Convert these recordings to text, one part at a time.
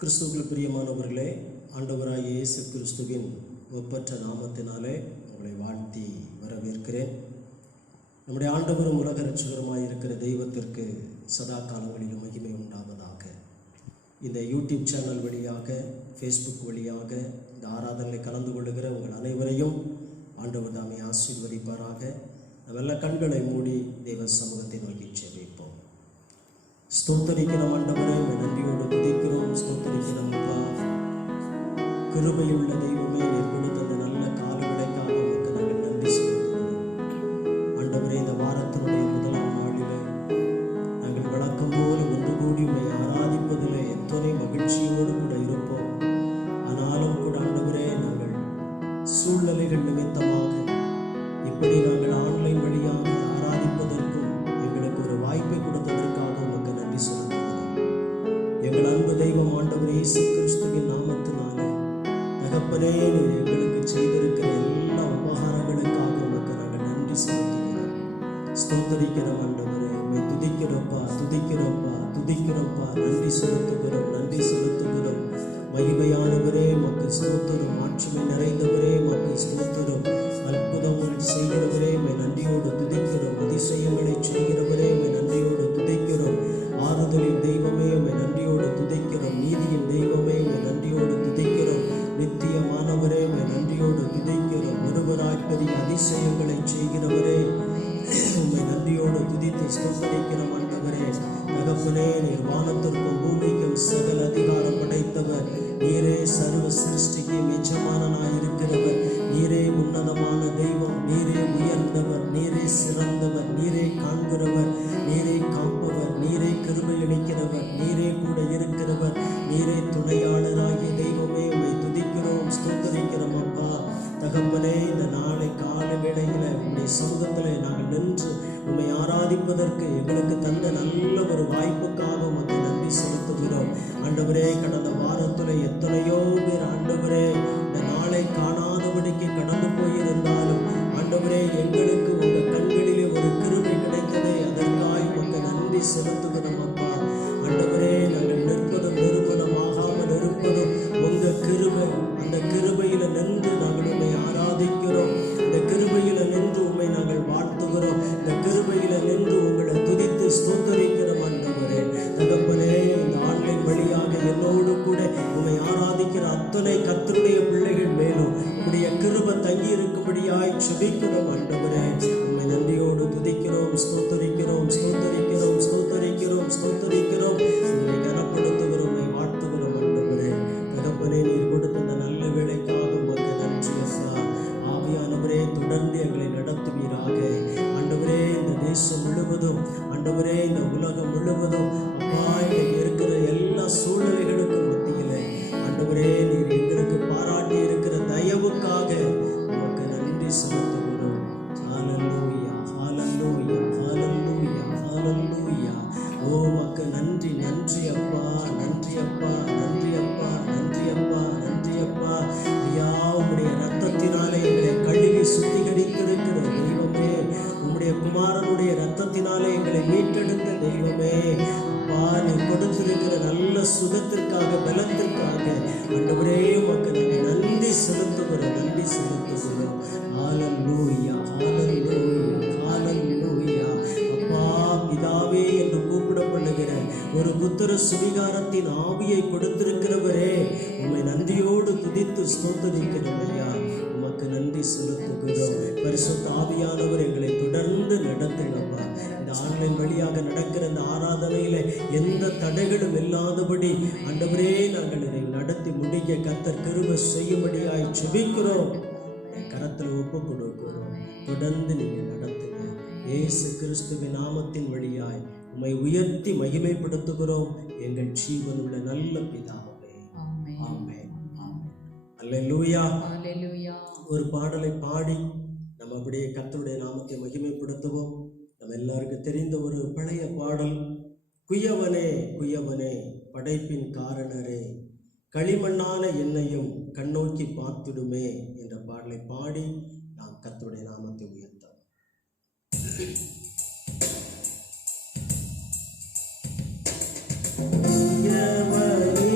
கிறிஸ்துவுக்குள் பிரியமானவர்களே, ஆண்டவராகிய இயேசு கிறிஸ்துவின் ஒப்பற்ற நாமத்தினாலே உங்களை வாழ்த்தி வரவேற்கிறேன். நம்முடைய ஆண்டவரும் உலக இரட்சகருமாய் இருக்கிற தெய்வத்திற்கு சதா காலங்களிலும் மகிமை உண்டாவதாக. இந்த யூடியூப் சேனல் வழியாக, ஃபேஸ்புக் வழியாக இந்த ஆராதனை கலந்து கொள்ளுகிற உங்கள் அனைவரையும் ஆண்டவர் தாமே ஆசீர்வதிப்பாராக. நம்மெல்லாம் கண்களை மூடி தெய்வ சமூகத்தை நோக்கி ஜெபிப்போம். ஸ்தோத்தரிக்கிறோம் ஆண்டவரே, நன்றியோடு துதிக்கிறோம். ஸ்தோத்தரிக்கிறோம் அப்பா, கிருபையுள்ள தெய்வமே, நீர் கொடுத்த அந்த நல்ல காலவேளைக்காக உமக்கு நாங்கள் நன்றி செலுத்துகிறோம். ஆண்டவரே, இந்த வாரத்தினுடைய முதலாம் நாளிலே நாங்கள் வழக்கம் போல ஒன்று கூடி உம்மை ஆராதிப்பதிலே எத்தனை மகிழ்ச்சியோடு கூட இருப்போம். ஆனாலும் கூட ஆண்டவரே, நாங்கள் சூழ்நிலைகள் நிமித்தமாக இப்படி நாங்கள் ஆன்லைன் வழியாக ஆராதிப்பதற்கும் எங்களுக்கு ஒரு வாய்ப்பை கொடுத்ததற்காக உமக்கு நன்றி செலுத்துகிறோம். எங்கள் அன்பு தெய்வம் ஆண்டவர் இயேசு கிறிஸ்துவின் நாமத்தினாலே தகப்பனே, நீர் எங்களுக்கு செய்திருக்கிற எல்லா உபகாரங்களுக்காக உமக்கு நாங்கள் நன்றி செலுத்துகிறோம். ஸ்தோத்தரிக்கிறோம் ஆண்டவரே, உம்மை துதிக்கிறோப்பா, துதிக்கிறோப்பா, துதிக்கிறோப்பா. நன்றி செலுத்துகிறோம், நன்றி செலுத்துகிறோம். மகிமையானவரே உமக்கு ஸ்தோத்திரம். மாட்சிமை நிறைந்தவரே உமக்கு ஸ்தோத்திரம். அற்புதங்கள் செய்கிறவரே உம்மை நன்றியோடு துதிக்கிறோம். அதிசயங்களை செய்கிறவரே உம்மை நன்றியோடு துதிக்கிறோம். ஆறுதலின் தெய்வமே உம்மை நன்றியோடு துதிக்கிறோம். நீதியின் தெய்வமே உம்மை நன்றியோடு துதிக்கிறோம். நித்தியமானவரே உம்மை நன்றியோடு துதிக்கிறோம். ஒருவராய் பெரிய அதிசயங்களை செய்கிறவரே உம்மை நன்றியோடு துதித்து ஸ்தோத்தரிக்கிறோம். ஆண்டவரே தகப்பனே, நீர் வானத்திற்கும் பூமிக்கும் சகல அதிகாரம் படைத்தவர். நீரே சர்வ சிருஷ்டிக்கும் எஜமானனாய் இருக்கிறவர். நீரே உன்னதமான தெய்வம். நீரே உயர்ந்தவர். நீரே சிறந்தவர். நீரே காண்கிறவர். நீரே காப்பவர். நீரே கிருபை அளிக்கிறவர். நீரே கூட இருக்கிறவர். நீரே துணையாளராகிய தெய்வமே உம்மை துதிக்கிறோம், ஸ்தோத்தரிக்கிறோம் அப்பா. தகப்பனே, இந்த நாளை கால வேளையில உம்முடைய சமூகத்திலே நாங்கள் நின்று உம்மை ஆராதிப்பதற்கு எங்களுக்கு தந்த நல்ல ஒரு வாய்ப்புக்காக உமக்கு நன்றி செலுத்துகிறோம். ஆண்டவரே, கடந்த வாரத்தில் எத்தனையோ பேர் ஆண்டவரே இந்த நாளை காணாதபடிக்கு கடந்து போயிருந்தாலும் ஆண்டவரே, எங்களுக்கு உங்க கண்களிலே ஒரு கிருபை கிடைத்ததே, அதற்காக உமக்கு நன்றி செலுத்துகிறோம் அப்பா. ஆண்டவரே, நாங்கள் நிற்பதும் நிறுவனம் ஆகாமல் இருப்பதும் உங்க கிருபை. அந்த கிருபையில நின்று நாங்கள் உம்மை ஆராதிக்கிறோம். இந்த கிருபையில நின்று உம்மை நாங்கள் வாழ்த்துகிறோம். இந்த கிருபையில நின்று உங்களை துதித்து ஸ்தோத்தரிக்கிறோம். ஆண்டவரே தகப்பனே, இந்த ஆன்லைன் வழியாக என்னோடு கூட உம்மை ஆராதிக்கிற அத்தனை கர்த்தருடைய பிள்ளைகள் மேலும் உம்முடைய கிருபை தங்கி இருக்கும்படியாய் செபிக்கிறோம். ஆண்டவரே, உம்மை நன்றியோடு துதிக்கிறோம், ஸ்தோத்தரிக்கிறோம், ஸ்தோத்தரிக்கிறோம், ஸ்தோத்தரிக்கிறோம், ஸ்தோத்தரிக்கிறோம். உம்மை கனப்படுத்துகிறோம், உம்மை வாழ்த்துகிறோம். ஆண்டவரே தகப்பனே, நீர் கொடுத்த அந்த நல்ல வேளைக்காக உமக்கு நன்றி அப்பா. ஆவியானவரே, தொடர்ந்து எங்களை நடத்துவீராக. ஆண்டவரே, இந்த தேசம் முழுவதும், ஆண்டவரே இந்த உலகம் முழுவதும் அப்பா, இங்கே இருக்கிற எல்லா சூழ்நிலைகளுக்கும் மத்தியிலே ஆண்டவரே, நீர் எங்களுக்கு பாராட்டி இருக்கிற தயவுக்காக உமக்கு நன்றி செலுத்துகிறோம். ஹல்லேலூயா, ஹல்லேலூயா, ஹல்லேலூயா, ஹல்லேலூயா. ஓ உமக்கு நன்றி, நன்றி அப்பா, நன்றி அப்பா, நன்றி அப்பா, நன்றி அப்பா, நன்றி அப்பா. ஐயா, உம்முடைய ரத்தத்தினாலே எங்களை கழுவி சுத்திகரித்திருக்கிற தெய்வமே, உம்முடைய குமாரனுடைய ரத்தத்தினாலே எங்களை மீட்டெடுத்த தெய்வமே அப்பா, நீர் கொடுத்திருக்கிற நல்ல சுகத்திற்காக, பலத்திற்காக ஆண்டவரே உமக்கு நாங்கள் நன்றி செலுத்துகிறோம், நன்றி செலுத்துகிறோம். ஹல்லேலூயா, ஹல்லேலூயா, ஹல்லேலூயா. அப்பா, பிதாவே என்று கூப்பிடப்படுகிற ஒரு புத்திர சுவிகாரத்தின் ஆவியை கொடுத்திருக்கிறவரே உம்மை நன்றியோடு துதித்து ஸ்தோத்தரிக்கிறோம். ஐயா, உமக்கு நன்றி செலுத்துகிறோம். பரிசுத்த ஆவியானவர் எங்களை தொடர்ந்து நடத்துங்கப்பா. இந்த ஆன்லைன் வழியாக நடக்கிற இந்த ஆராதனையில எந்த தடைகளும் இல்லாதபடி ஆண்டவரே நாங்கள் இதை நடத்தி முடிக்க கர்த்தர் கிருபை செய்யும்படியாய் செபிக்கிறோம். கரத்தில் ஒப்பு கொடுக்கிறோம். தொடர்ந்து நீங்க நடத்துங்க. இயேசு கிறிஸ்துவின் நாமத்தின் வழியாய் உம்மை உயர்த்தி மகிமைப்படுத்துகிறோம் எங்கள் ஜீவனுள்ள நல்ல பிதாவே. ஆமென். அல்லேலூயா. ஒரு பாடலை பாடி நம்ம அப்படியே கர்த்தருடைய நாமத்தை மகிமைப்படுத்துவோம். நம்ம எல்லாருக்கும் தெரிந்த ஒரு பழைய பாடல், குயவனே குயவனே படைப்பின் காரணரே, களிமண்ணான என்னையும் கண்ணோக்கி பார்த்துடுமே என்ற பாடலை பாடி நாம் கர்த்தருடைய நாமத்தை உயர்த்தோம். குயவனே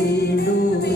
காத்திடுமே.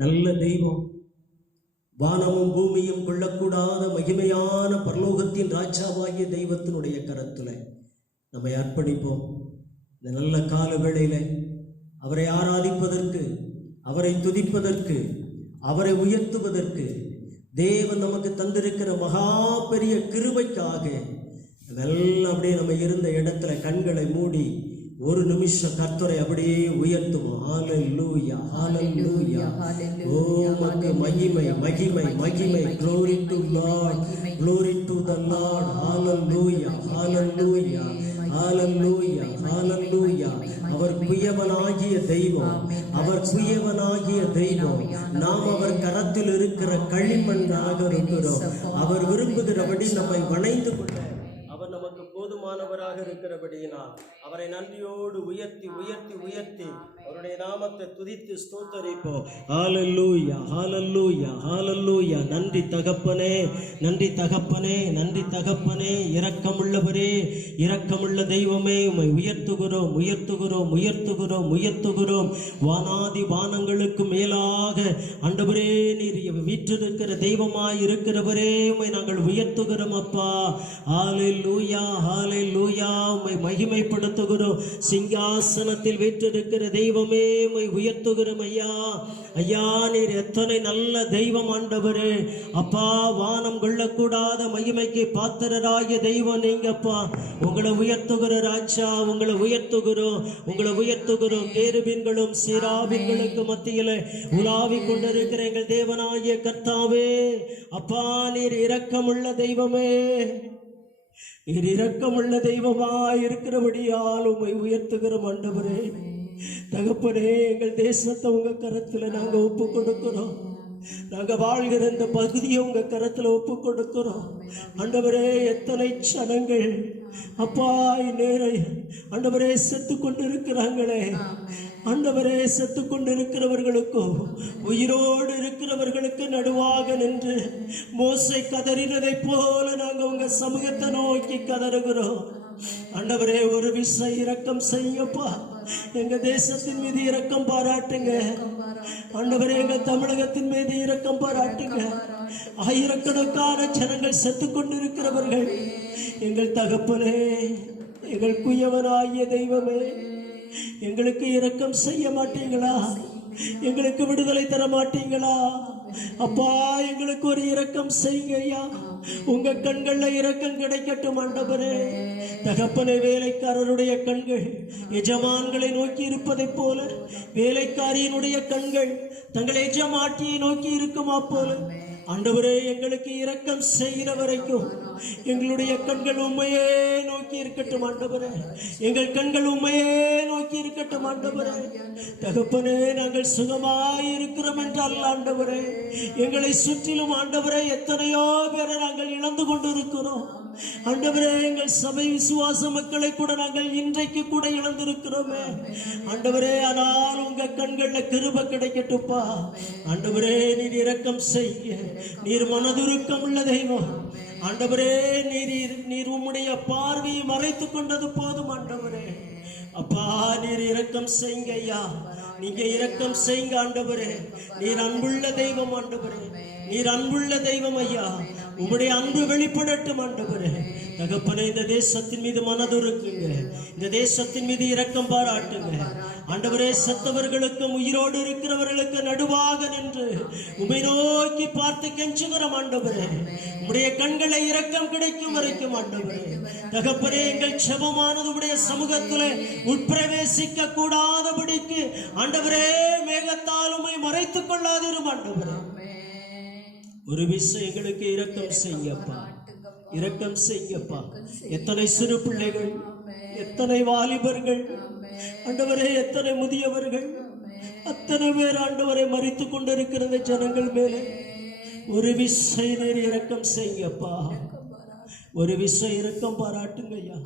நல்ல தெய்வம், வானமும் பூமியும் கொள்ளக்கூடாத மகிமையான பரலோகத்தின் ராஜாவாகிய தெய்வத்தினுடைய கரத்துல நம்மை அர்ப்பணிப்போம். இந்த நல்ல கால வேளையில அவரை ஆராதிப்பதற்கு, அவரை துதிப்பதற்கு, அவரை உயர்த்துவதற்கு தேவன் நமக்கு தந்திருக்கிற மகா பெரிய கிருபைக்காக இதெல்லாம் அப்படியே நம்ம இருந்த இடத்துல கண்களை மூடி ஒரு நிமிஷம் கர்த்தரை அப்படியே உயர்த்துவோம். ஹalleluya, ஹalleluya. ஓ உமக்கு மகிமை, மகிமை, மகிமை. Glory to Lord, glory to the Lord. Hallelujah, hallelujah, hallelujah, hallelujah. அவர் குயவனாகிய தெய்வம், அவர் குயவனாகிய தெய்வம். நாம் அவர் கரத்தில் இருக்கிற களிமண்ணாக இருக்கிறோம். அவர் விரும்புகிறபடி நம்மை வணைந்து கொள்ள அவர் நமக்கு போதுமானவராக இருக்கிறபடியினால் அவரை நன்றியோடு உயர்த்தி உயர்த்தி உயர்த்தி அவருடைய நாமத்தை துதித்து ஸ்தோத்தரிப்போம். ஹalleluya, ஹalleluya, ஹalleluya. நன்றி தகப்பனே, நன்றி தகப்பனே, நன்றி தகப்பனே. இரக்கமுள்ளவரே, இரக்கமுள்ள தெய்வமே, உம்மை உயர்த்துகிறோம், உயர்த்துகிறோம், உயர்த்துகிறோம், உயர்த்துகிறோம். வானாதி வானங்களுக்கு மேலாக ஆண்டவரே நீர் வீற்றிருக்கிற தெய்வமாய் இருக்கிறவரே, உம்மை நாங்கள் உயர்த்துகிறோம் அப்பா. ஹalleluya, ஹalleluya. உம்மை மகிமைப்படுத்துகிறோம். சிங்காசனத்தில் வீற்றிருக்கிற தெய்வமே, உம்மை உயர்த்துகிறோம் ஐயா. ஐயா நீர் எத்தனை நல்ல தெய்வம் ஆண்டவரே அப்பா. வானம் கொள்ளக்கூடாத மகிமைக்கு பாத்திரராகிய தெய்வம் நீங்கப்பா. உங்களை உயர்த்துகிற ராஜா, உங்களை உயர்த்துகிறோம், உங்களை உயர்த்துகிறோம். கேருபீன்களும் சேராபீன்களுக்கு மத்தியில உலாவிக் கொண்டிருக்கிற எங்கள் தேவனாகிய கர்த்தாவே அப்பா, நீர் இரக்கமுள்ள தெய்வமே, நீர் இரக்கமுள்ள தெய்வமாய் இருக்கிறபடியால் உம்மை உயர்த்துகிறோம் ஆண்டவரே. தகப்பனே, எங்கள் தேசத்தை உங்க கரத்துல நாங்க ஒப்பு கொடுக்கிறோம். நாங்க வாழ்கிற இந்த பகுதியை உங்க கரத்துல ஒப்பு கொடுக்கிறோம் ஆண்டவரே. எத்தனை ஜனங்கள் அப்பா இந்நேரம் ஆண்டவரே செத்து கொண்டிருக்கிறாங்களே ஆண்டவரே. செத்து கொண்டிருக்கிறவர்களுக்கும் உயிரோடு இருக்கிறவர்களுக்கு நடுவாக நின்று மோசே கதறினதை போல நாங்க உங்க சமூகத்தை நோக்கி கதறுகிறோம் ஆண்டவரே. ஒரு விசை இரக்கம் செய்யப்பா. எங்க தேசத்தின் மீது இரக்கம் பாராட்டுங்க ஆண்டவரே. எங்க தமிழகத்தின் மீது இரக்கம் பாராட்டுங்க. ஆயிரக்கணக்கான ஜனங்கள் செத்து கொண்டிருக்கிறவர்கள் எங்கள் தகப்பனே, எங்கள் குயவனாகிய தெய்வமே, எங்களுக்கு இரக்கம் செய்ய மாட்டீங்களா? எங்களுக்கு விடுதலை தர மாட்டீங்களா அப்பா? எங்களுக்கு ஒரு இரக்கம் செய்யுங்க ஐயா. உங்க கண்கள்ல இரக்கம் கிடைக்கட்டும் ஆண்டவரே. தகப்பனே, வேலைக்காரருடைய கண்கள் எஜமான்களை நோக்கி இருப்பதை போல வேலைக்காரியினுடைய கண்கள் தங்கள் எஜமாட்டியை நோக்கி இருக்குமா போல ஆண்டவரே, எங்களுக்கு இரக்கம் செய்கிற வரைக்கும் எங்களுடைய கண்கள் உண்மையே நோக்கி இருக்கட்டும் ஆண்டவரே. எங்கள் கண்கள் உண்மையே நோக்கி இருக்கட்டும் ஆண்டவரே. தகப்பனே, நாங்கள் சுகமாய் இருக்கிறோம் என்றால் ஆண்டவரே, எங்களை சுற்றிலும் ஆண்டவரே எத்தனையோ பேரை நாங்கள் இழந்து கொண்டிருக்கிறோம் ஆண்டவரே. எங்கள் சபை விசுவாச மக்களை கூட நாங்கள் இன்றைக்கு கூட இழந்திருக்கிறோமே ஆண்டவரே. ஆனால் உங்க கண்கள்ல கிருபை கிடைக்கட்டுப்பா ஆண்டவரே. நீர் இரக்கம் செய்ய, நீர் மனதுருக்கம் உள்ள தெய்வம் ஆண்டவரே. நீர் உம்முடைய பார்வையை மறைத்து கொண்டது போதும் ஆண்டவரே. அப்பா, நீர் இரக்கம் செய்யுங்க ஐயா. நீங்க இரக்கம் செய்யுங்க ஆண்டவரே. நீர் அன்புள்ள தெய்வம் ஆண்டவரே. நீர் அன்புள்ள தெய்வம் ஐயா. உம்முடைய அன்பு வெளிப்படட்டும் ஆண்டவரே. தகப்பனே, இந்த தேசத்தின் மீது மனதுருக்குங்க. இந்த தேசத்தின் மீது இரக்கம் பாராட்டுங்க ஆண்டவரே. செத்தவர்களுக்கும் உயிரோடு இருக்கிறவர்களுக்கு நடுவாக நின்று உம்மை நோக்கி பார்த்து கெஞ்சுகிறோம் ஆண்டவரே. உம்முடைய கண்களை இரக்கம் கிடைக்கும் வரைக்கும் ஆண்டவரே. தகப்பனே, எங்கள் செபமானது உம்முடைய சமூகத்திலே உட்பிரவேசிக்க கூடாதபடிக்கு ஆண்டவரே மேகத்தால் உம்மை மறைத்துக் கொள்ளாதிரும் ஆண்டவரே. ஒரு விஷயம் எங்களுக்கு இரக்கம் செய்யப்பா, இரக்கம் செய்யப்பா. எத்தனை சிறு பிள்ளைகள், எத்தனை வாலிபர்கள் ஆண்டவரே, எத்தனை முதியவர்கள், அத்தனை பேர் ஆண்டவரை மறித்துக் கொண்டிருக்கிற ஜனங்கள் மேலே ஒரு விஷயம் நீர் இரக்கம் செய்யப்பா. ஒரு விஷயம் இரக்கம் பாராட்டுங்க ஐயா.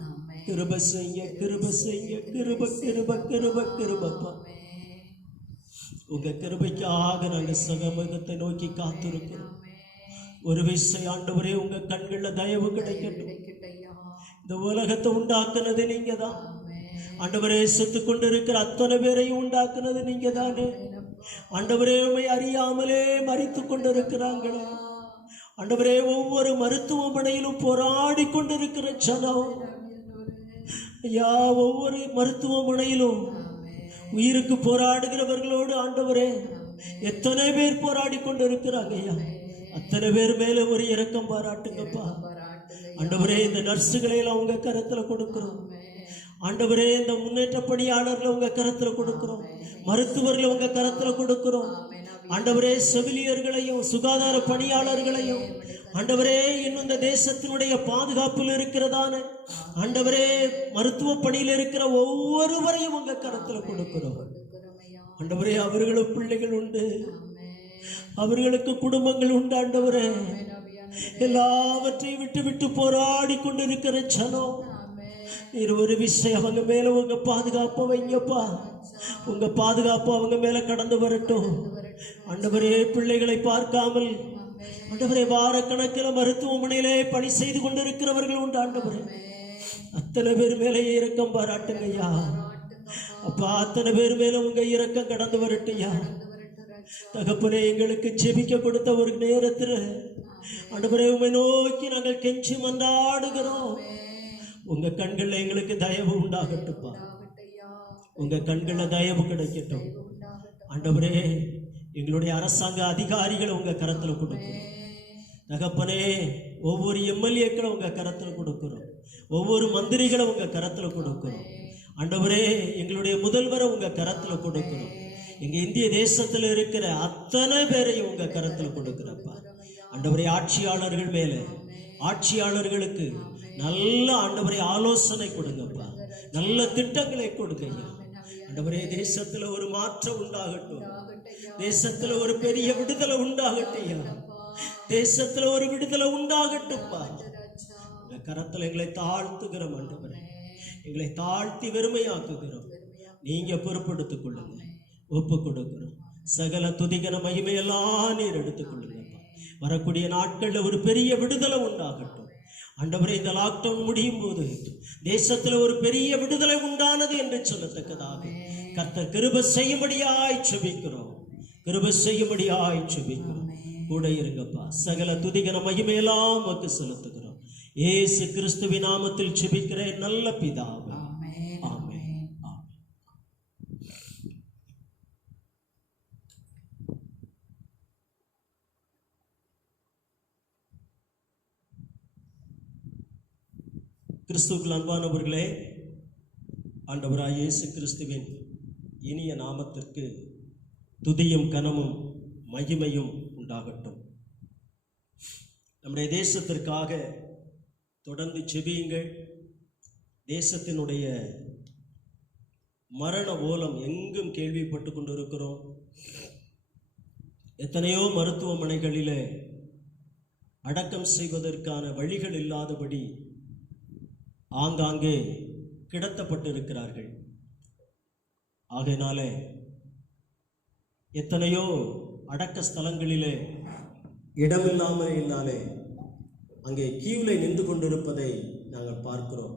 கிருப செய்ய, கிருப செய்ய, கிருப கிருப கிருப கிருபப்பா. உங்க கிருபைக்காக நாங்கள் சகமகத்தை நோக்கி காத்திருக்கிறோம். ஒரு விஷயம் ஆண்டவரே, உங்க கண்கள்ல தயவு கிடைக்கட்டும். இந்த உலகத்தை உண்டாக்குனது நீங்க தான் ஆண்டவரே. செத்து கொண்டிருக்கிற அத்தனை பேரையும் உண்டாக்குனது நீங்க தானே ஆண்டவரே. உண்மை அறியாமலே மறித்து கொண்டிருக்கிறாங்களே ஆண்டவரே. ஒவ்வொரு மருத்துவமனையிலும் போராடி கொண்டிருக்கிற ஜனம் ஐயா. ஒவ்வொரு மருத்துவமனையிலும் உயிருக்கு போராடுகிறவர்களோடு ஆண்டவரே எத்தனை பேர் போராடி கொண்டு இருக்கிறாங்க ஐயா. அத்தனை பேர் மேல ஒரு இரக்கம் பாராட்டுங்கப்பா. ஆண்டவரே இந்த நர்ஸுகளை எல்லாம் உங்க கரத்துல கொடுக்கிறோம். ஆண்டவரே இந்த முன்னேற்ற பணியாளர்களை உங்க கரத்துல கொடுக்கிறோம். மருத்துவர்களை உங்க கரத்துல கொடுக்கிறோம். ஆண்டவரே செவிலியர்களையும் சுகாதார பணியாளர்களையும் ஆண்டவரே இன்னும் இந்த தேசத்தினுடைய பாதுகாப்பில் இருக்கிறதான ஆண்டவரே மருத்துவ பணியில் இருக்கிற ஒவ்வொருவரையும் உங்க கரத்துல கொடுக்கிறோம். ஆண்டவரே அவர்களுக்கு பிள்ளைகள் உண்டு, அவர்களுக்கு குடும்பங்கள் உண்டு. ஆண்டவரே எல்லாவற்றையும் விட்டு விட்டு போராடி கொண்டிருக்கிற ஜனம் நீர் ஒரு விஷயம் அவங்க மேல உங்க பாதுகாப்பை வைங்கப்பா. உங்க பாதுகாப்பு அவங்க மேல கடந்து வரட்டும். ஆண்டவரே பிள்ளைகளை பார்க்காமல் ஆண்டவரே வாரக்கணக்கில் மருத்துவமனையிலே பணி செய்து கொண்டிருக்கிறவர்கள் உண்டு. ஆண்டவரே அத்தனை பேர் மேலே இரக்கம் பாராட்டுங்க ஐயா. அப்பா அத்தனை பேர் மேல உங்க இரக்கம் கடந்து வரட்டுயா. தகப்பனே எங்களுக்கு ஜெபிக்க கொடுத்த ஒரு நேரத்தில் ஆண்டவரே உம்மை நோக்கி நாங்கள் கெஞ்சி மன்றாடுகிறோம். உங்க கண்கள்ல எங்களுக்கு தயவு உண்டாகட்டுப்பா. உங்க கண்கள்ல தயவு கிடைக்கட்டும். ஆண்டவரே எங்களுடைய அரசாங்க அதிகாரிகளை உங்க கரத்துல கொடுக்கிறோம். தகப்பனே ஒவ்வொரு எம்எல்ஏக்களை உங்க கரத்துல கொடுக்கிறோம். ஒவ்வொரு மந்திரிகளை உங்க கரத்துல கொடுக்கிறோம். ஆண்டவரே எங்களுடைய முதல்வரை உங்க கரத்துல கொடுக்கிறோம். எங்க இந்திய தேசத்துல இருக்கிற அத்தனை பேரையும் உங்க கரத்துல கொடுக்கிறப்பா. ஆண்டவரே ஆட்சியாளர்கள் மேல ஆட்சியாளர்களுக்கு நல்ல ஆண்டவரே ஆலோசனை கொடுங்கப்பா. நல்ல திட்டங்களை கொடுங்க. ஆண்டவரே தேசத்துல ஒரு மாற்றம் உண்டாகட்டும். தேசத்துல ஒரு பெரிய விடுதலை உண்டாகட்டும். தேசத்துல ஒரு விடுதலை உண்டாகட்டும்ப்பா. உங்க கரத்துல எங்களை தாழ்த்துகிறோம். ஆண்டவரே எங்களை தாழ்த்தி வெறுமையாக்குகிறோம். நீங்க பொறுப்படுத்திக் கொள்ளுங்க. ஒப்பு கொடுக்கிறோம். சகல துதிகன மகிமையெல்லாம் நீர் எடுத்துக் கொள்ளுங்கப்பா. வரக்கூடிய நாட்கள்ல ஒரு பெரிய விடுதலை உண்டாகட்டும். ஆண்டவரே இந்த லாக்டவுன் முடியும் போது தேசத்துல ஒரு பெரிய விடுதலை உண்டானது என்று சொல்லத்தக்கதாக கர்த்தர் கிருபை செய்யும்படியாய் செபிக்கிறோம். கிருபை செய்யும்படியாய் செபிக்கிறோம். கூட இருங்கப்பா. சகல துதிகன மகிமையெல்லாம் உமக்கு செலுத்துகிறோம். இயேசு கிறிஸ்துவின் நாமத்தில் செபிக்கிறேன் நல்ல பிதாவே. ஆமென். கிறிஸ்துவுக்குள் அன்பானவர்களே, ஆண்டவராய் இயேசு கிறிஸ்துவின் இனிய நாமத்திற்கு துதியும் கனமும் மகிமையும் உண்டாகட்டும். நம்முடைய தேசத்திற்காக தொடர்ந்து செபியுங்கள். தேசத்தினுடைய மரண ஓலம் எங்கும் கேள்விப்பட்டு கொண்டிருக்கிறோம். எத்தனையோ மருத்துவமனைகளிலே அடக்கம் செய்வதற்கான வழிகள் இல்லாதபடி ஆங்காங்கே கிடத்தப்பட்டிருக்கிறார்கள். ஆகையினாலே எத்தனையோ அடக்க ஸ்தலங்களிலே இடமில்லாமலே அங்கே கியூவிலே நின்று கொண்டிருப்பதை நாங்கள் பார்க்கிறோம்.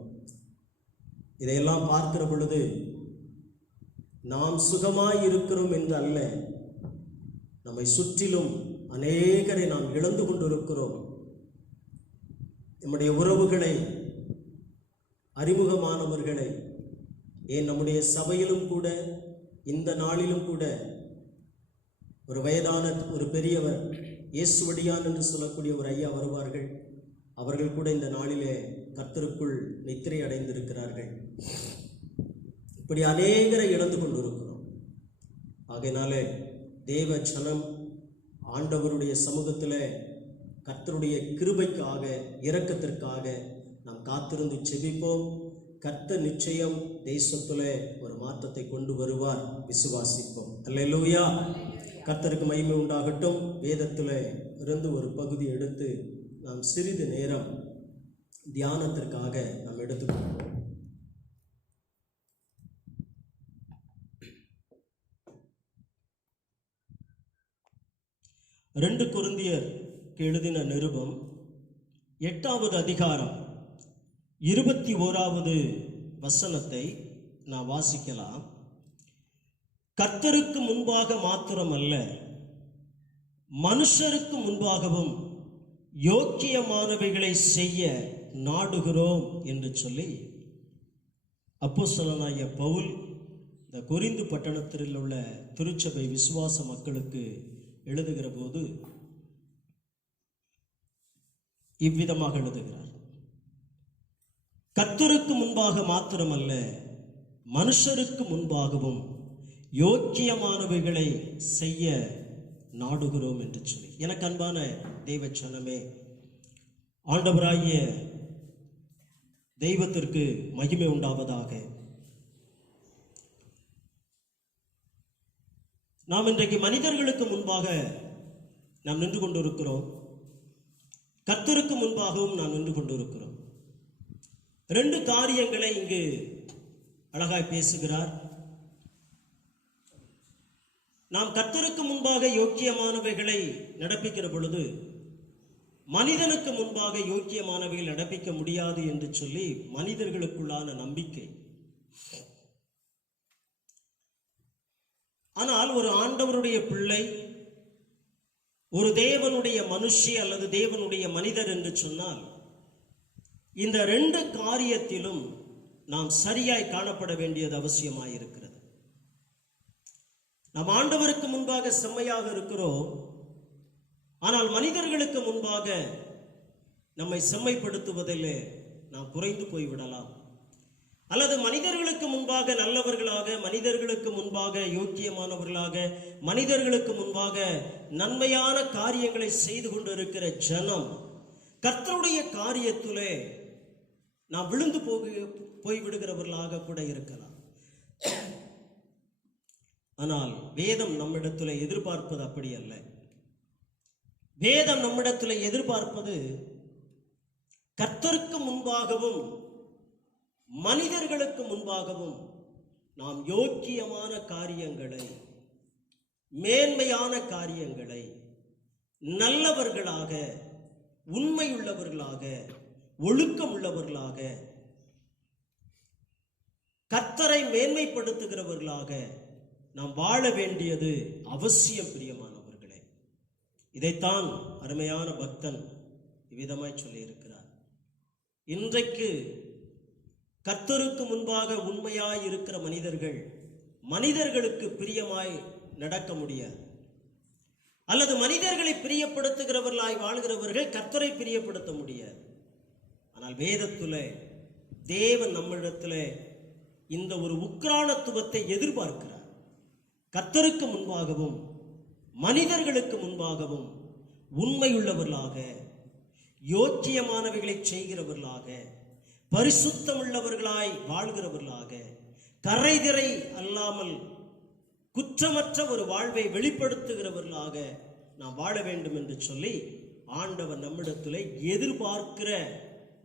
இதையெல்லாம் பார்க்கிற பொழுது நாம் சுகமாய் இருக்கிறோம் என்று அல்ல, நம்மை சுற்றிலும் அநேகரை நாம் இழந்து கொண்டிருக்கிறோம். நம்முடைய உறவுகளை, அறிமுகமானவர்களை, ஏன் நம்முடைய சபையிலும் கூட இந்த நாளிலும் கூட ஒரு வயதான ஒரு பெரியவர் இயேசுவடியான் என்று சொல்லக்கூடிய ஒரு ஐயா வருவார்கள். அவர்கள் கூட இந்த நாளிலே கர்த்தருக்குள் நித்திரை அடைந்திருக்கிறார்கள். இப்படி அநேகரை இழந்து கொண்டிருக்கிறோம். ஆகையினாலே தேவ ஜனம் ஆண்டவருடைய சமூகத்தில் கர்த்தருடைய கிருபைக்காக, இரக்கத்திற்காக நாம் காத்திருந்து செபிப்போம். கர்த்தர் நிச்சயம் தேசத்தில் ஒரு மாற்றத்தை கொண்டு வருவார். விசுவாசிப்போம். அல்லேலூயா. கர்த்தருக்கு மகிமை உண்டாகட்டும். வேதத்தில் இருந்து ஒரு பகுதி எடுத்து நாம் சிறிது நேரம் தியானத்திற்காக நாம் எடுத்துக்கொள்வோம். 2 கொரிந்தியர் எழுதின நிருபம் 8வது அதிகாரம் 21வது வசனத்தை நான் வாசிக்கலாம். கர்த்தருக்கு முன்பாக மாத்திரமல்ல, மனுஷருக்கு முன்பாகவும் யோக்கியமானவைகளை செய்ய நாடுகிறோம் என்று சொல்லி அப்போஸ்தலனாகிய பவுல் இந்த கொரிந்து பட்டணத்தில் உள்ள திருச்சபை விசுவாச மக்களுக்கு எழுதுகிற போது இவ்விதமாக எழுதுகிறார். கர்த்தருக்கு முன்பாக மாத்திரமல்ல, மனுஷருக்கு முன்பாகவும் யோக்கியமானவைகளை செய்ய நாடுகிறோம் என்று சொல்லி. எனக்கு அன்பான தெய்வ சொன்னமே, ஆண்டவராகிய தெய்வத்திற்கு மகிமை உண்டாவதாக. நாம் இன்றைக்கு மனிதர்களுக்கு முன்பாக நாம் நின்று கொண்டிருக்கிறோம், கர்த்தருக்கு முன்பாகவும் நாம் நின்று கொண்டிருக்கிறோம். ரெண்டு காரியங்களை இங்கு அழகாய் பேசுகிறார். நாம் கர்த்தருக்கு முன்பாக யோக்கியமானவைகளை நடப்பிக்கிற பொழுது மனிதனுக்கு முன்பாக யோக்கியமானவைகள் நடப்பிக்க முடியாது என்று சொல்லி மனிதர்களுக்குள்ளான நம்பிக்கை. ஆனால் ஒரு ஆண்டவருடைய பிள்ளை, ஒரு தேவனுடைய மனுஷி அல்லது தேவனுடைய மனிதர் என்று சொன்னால் இந்த ரெண்டு காரியத்திலும் நாம் சரியாய் காணப்பட வேண்டியது அவசியமாயிருக்கிறது. நாம் ஆண்டவருக்கு முன்பாக செம்மையாக இருக்கிறோம், ஆனால் மனிதர்களுக்கு முன்பாக நம்மை செம்மைப்படுத்துவதிலே நாம் குறைந்து போய்விடலாம். அல்லது மனிதர்களுக்கு முன்பாக நல்லவர்களாக, மனிதர்களுக்கு முன்பாக யோக்கியமானவர்களாக, மனிதர்களுக்கு முன்பாக நன்மையான காரியங்களை செய்து கொண்டிருக்கிற ஜனம் கர்த்தருடைய காரியத்திலே நாம் விழுந்து போய்விடுகிறவர்களாக கூட இருக்கலாம். ஆனால் வேதம் நம்மிடத்தில் எதிர்பார்ப்பது அப்படி அல்ல. வேதம் நம்மிடத்தில் எதிர்பார்ப்பது கர்த்தருக்கு முன்பாகவும் மனிதர்களுக்கு முன்பாகவும் நாம் யோக்கியமான காரியங்களை, மேன்மையான காரியங்களை, நல்லவர்களாக, உண்மையுள்ளவர்களாக, ஒழுக்கம் உள்ளவர்களாக, கர்த்தரை மேன்மைப்படுத்துகிறவர்களாக நாம் வாழ வேண்டியது அவசியம். பிரியமானவர்களே, இதைத்தான் அருமையான பக்தன் இவ்விதமாய் சொல்லியிருக்கிறார். இன்றைக்கு கர்த்தருக்கு முன்பாக உண்மையாய் இருக்கிற மனிதர்கள் மனிதர்களுக்கு பிரியமாய் நடக்க முடியாது. அல்லது மனிதர்களை பிரியப்படுத்துகிறவர்களாய் வாழ்கிறவர்கள் கர்த்தரை பிரியப்படுத்த முடியாது. ஆனால் வேதத்திலே தேவன் நம்மிடத்திலே இந்த ஒரு உக்கிரானத்துவத்தை எதிர்பார்க்கிறார். கர்த்தருக்கு முன்பாகவும் மனிதர்களுக்கு முன்பாகவும் உண்மையுள்ளவர்களாக, யோக்கியமானவைகளை செய்கிறவர்களாக, பரிசுத்தமுள்ளவர்களாய் வாழ்கிறவர்களாக, கரைதிரை அல்லாமல் குற்றமற்ற ஒரு வாழ்வை வெளிப்படுத்துகிறவர்களாக நாம் வாழ வேண்டும் என்று சொல்லி ஆண்டவர் நம்மிடத்தில் எதிர்பார்க்கிற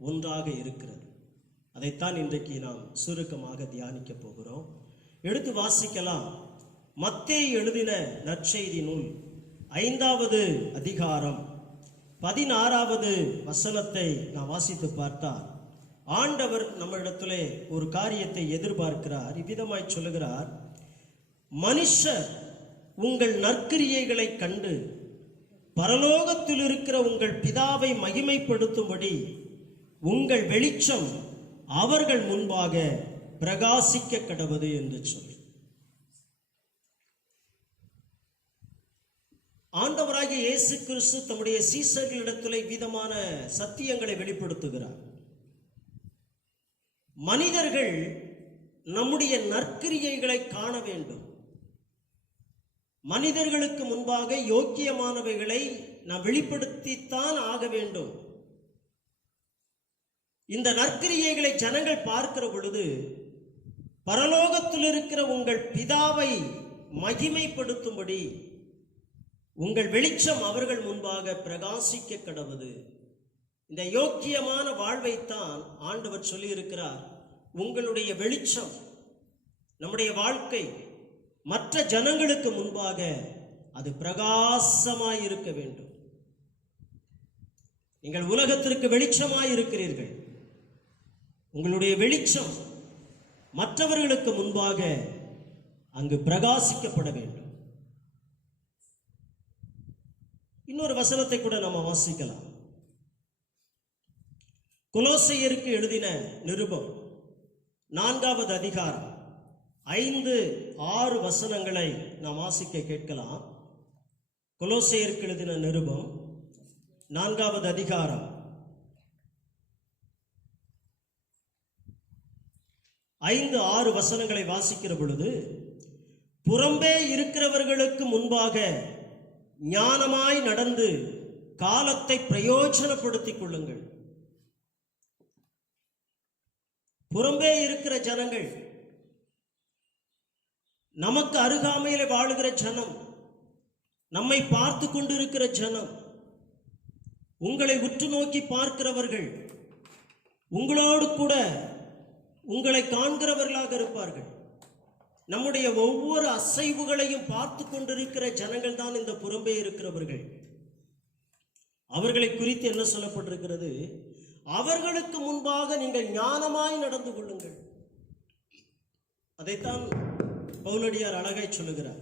ஒன்றாக இருக்கிறது. அதைத்தான் இன்றைக்கு நாம் சுருக்கமாக தியானிக்க போகிறோம். எடுத்து வாசிக்கலாம். மத்தேயு எழுதின நற்செய்தி நூல் 5வது அதிகாரம் 16வது வசனத்தை நாம் வாசித்து பார்த்தால் ஆண்டவர் நம்மிடத்திலே ஒரு காரியத்தை எதிர்பார்க்கிறார். இவ்விதமாய் சொல்லுகிறார், மனுஷர் உங்கள் நற்கிரியைகளை கண்டு பரலோகத்தில் இருக்கிற உங்கள் பிதாவை மகிமைப்படுத்தும்படி உங்கள் வெளிச்சம் அவர்கள் முன்பாக பிரகாசிக்க கடவது என்று சொல்லி ஆண்டவராகிய இயேசு கிறிஸ்து தம்முடைய சீஷர்களிடத்திலே விதமான சத்தியங்களை வெளிப்படுத்துகிறார். மனிதர்கள் நம்முடைய நற்கிரியைகளை காண வேண்டும். மனிதர்களுக்கு முன்பாக யோக்கியமானவைகளை நாம் வெளிப்படுத்தித்தான் ஆக வேண்டும். இந்த நற்கிரியைகளை ஜனங்கள் பார்க்கிற பொழுது பரலோகத்தில் இருக்கிற உங்கள் பிதாவை மகிமைப்படுத்தும்படி உங்கள் வெளிச்சம் அவர்கள் முன்பாக பிரகாசிக்க கடவது. இந்த யோக்கியமான வாழ்வைத்தான் ஆண்டவர் சொல்லியிருக்கிறார். உங்களுடைய வெளிச்சம், நம்முடைய வாழ்க்கை மற்ற ஜனங்களுக்கு முன்பாக அது பிரகாசமாய் இருக்க வேண்டும். நீங்கள் உலகத்திற்கு வெளிச்சமாய் இருக்கிறீர்கள். உங்களுடைய வெளிச்சம் மற்றவர்களுக்கு முன்பாக அங்கு பிரகாசிக்கப்பட வேண்டும். இன்னொரு வசனத்தை கூட நம்ம வாசிக்கலாம். கொலோசையருக்கு எழுதின நிருபம் 4வது அதிகாரம் 5-6 வசனங்களை நாம் வாசிக்க கேட்கலாம். கொலோசையருக்கு எழுதின நிருபம் 4வது அதிகாரம் 5-6 வசனங்களை வாசிக்கிற பொழுது, புறம்பே இருக்கிறவர்களுக்கு முன்பாக ஞானமாய் நடந்து காலத்தை பிரயோஜனப்படுத்திக் கொள்ளுங்கள். புறம்பே இருக்கிற ஜனங்கள், நமக்கு அருகாமையில வாழுகிற ஜனம், நம்மை பார்த்து கொண்டிருக்கிற ஜனம், உங்களை உற்று நோக்கி பார்க்கிறவர்கள், உங்களோடு கூட உங்களை காண்கிறவர்களாக இருப்பார்கள். நம்முடைய ஒவ்வொரு அசைவுகளையும் பார்த்து கொண்டிருக்கிற ஜனங்கள் தான் இந்த புறம்பே இருக்கிறவர்கள். அவர்களை குறித்து என்ன சொல்லப்பட்டிருக்கிறது? அவர்களுக்கு முன்பாக நீங்கள் ஞானமாய் நடந்து கொள்ளுங்கள். அதைத்தான் பவுலடியார் அழகாய் சொல்லுகிறார்.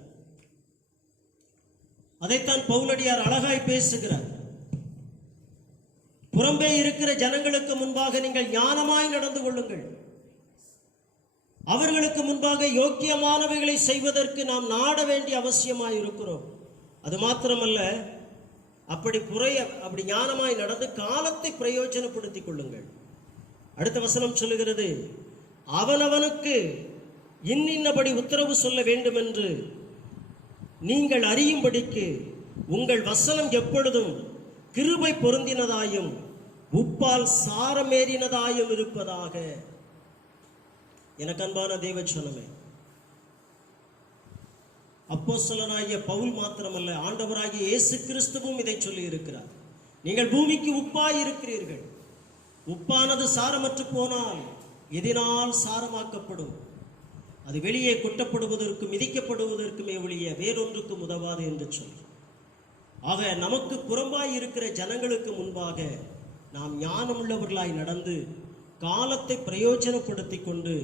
அதைத்தான் பவுலடியார் அழகாய் பேசுகிறார். புறம்பே இருக்கிற ஜனங்களுக்கு முன்பாக நீங்கள் ஞானமாய் நடந்து கொள்ளுங்கள். அவர்களுக்கு முன்பாக யோக்கியமானவைகளை செய்வதற்கு நாம் நாட வேண்டிய அவசியமாய் இருக்கிறோம். அது மாத்திரமல்ல, அப்படி ஞானமாய் நடந்து காலத்தை பிரயோஜனப்படுத்திக் கொள்ளுங்கள். அடுத்த வசனம் சொல்லுகிறது, அவனவனுக்கு இன்னின்னபடி உத்தரவு சொல்ல வேண்டும் என்று நீங்கள் அறியும்படிக்கு உங்கள் வசனம் எப்பொழுதும் கிருபை பொருந்தினதாயும் உப்பால் சாரமேறினதாயும் இருப்பதாக. எனக்கு அன்பான தேவ சொன்னமே, அப்போஸ்தலனாகிய பவுல் மாத்திரமல்ல, ஆண்டவராகிய இயேசு கிறிஸ்துவும் இதை சொல்லி இருக்கிறார். நீங்கள் பூமிக்கு உப்பாய் இருக்கிறீர்கள். உப்பானது சாரமற்று போனால் எதினால் சாரமாக்கப்படும்? அது வெளியே கொட்டப்படுவதற்கும் மிதிக்கப்படுவதற்குமே ஒழிய வேறொன்றுக்கும் உதவாது என்று சொல்லி, ஆக நமக்கு புறம்பாய் இருக்கிற ஜனங்களுக்கு முன்பாக நாம் ஞானமுள்ளவர்களாய் நடந்து காலத்தை பிரயோஜனப்படுத்தி கொண்டு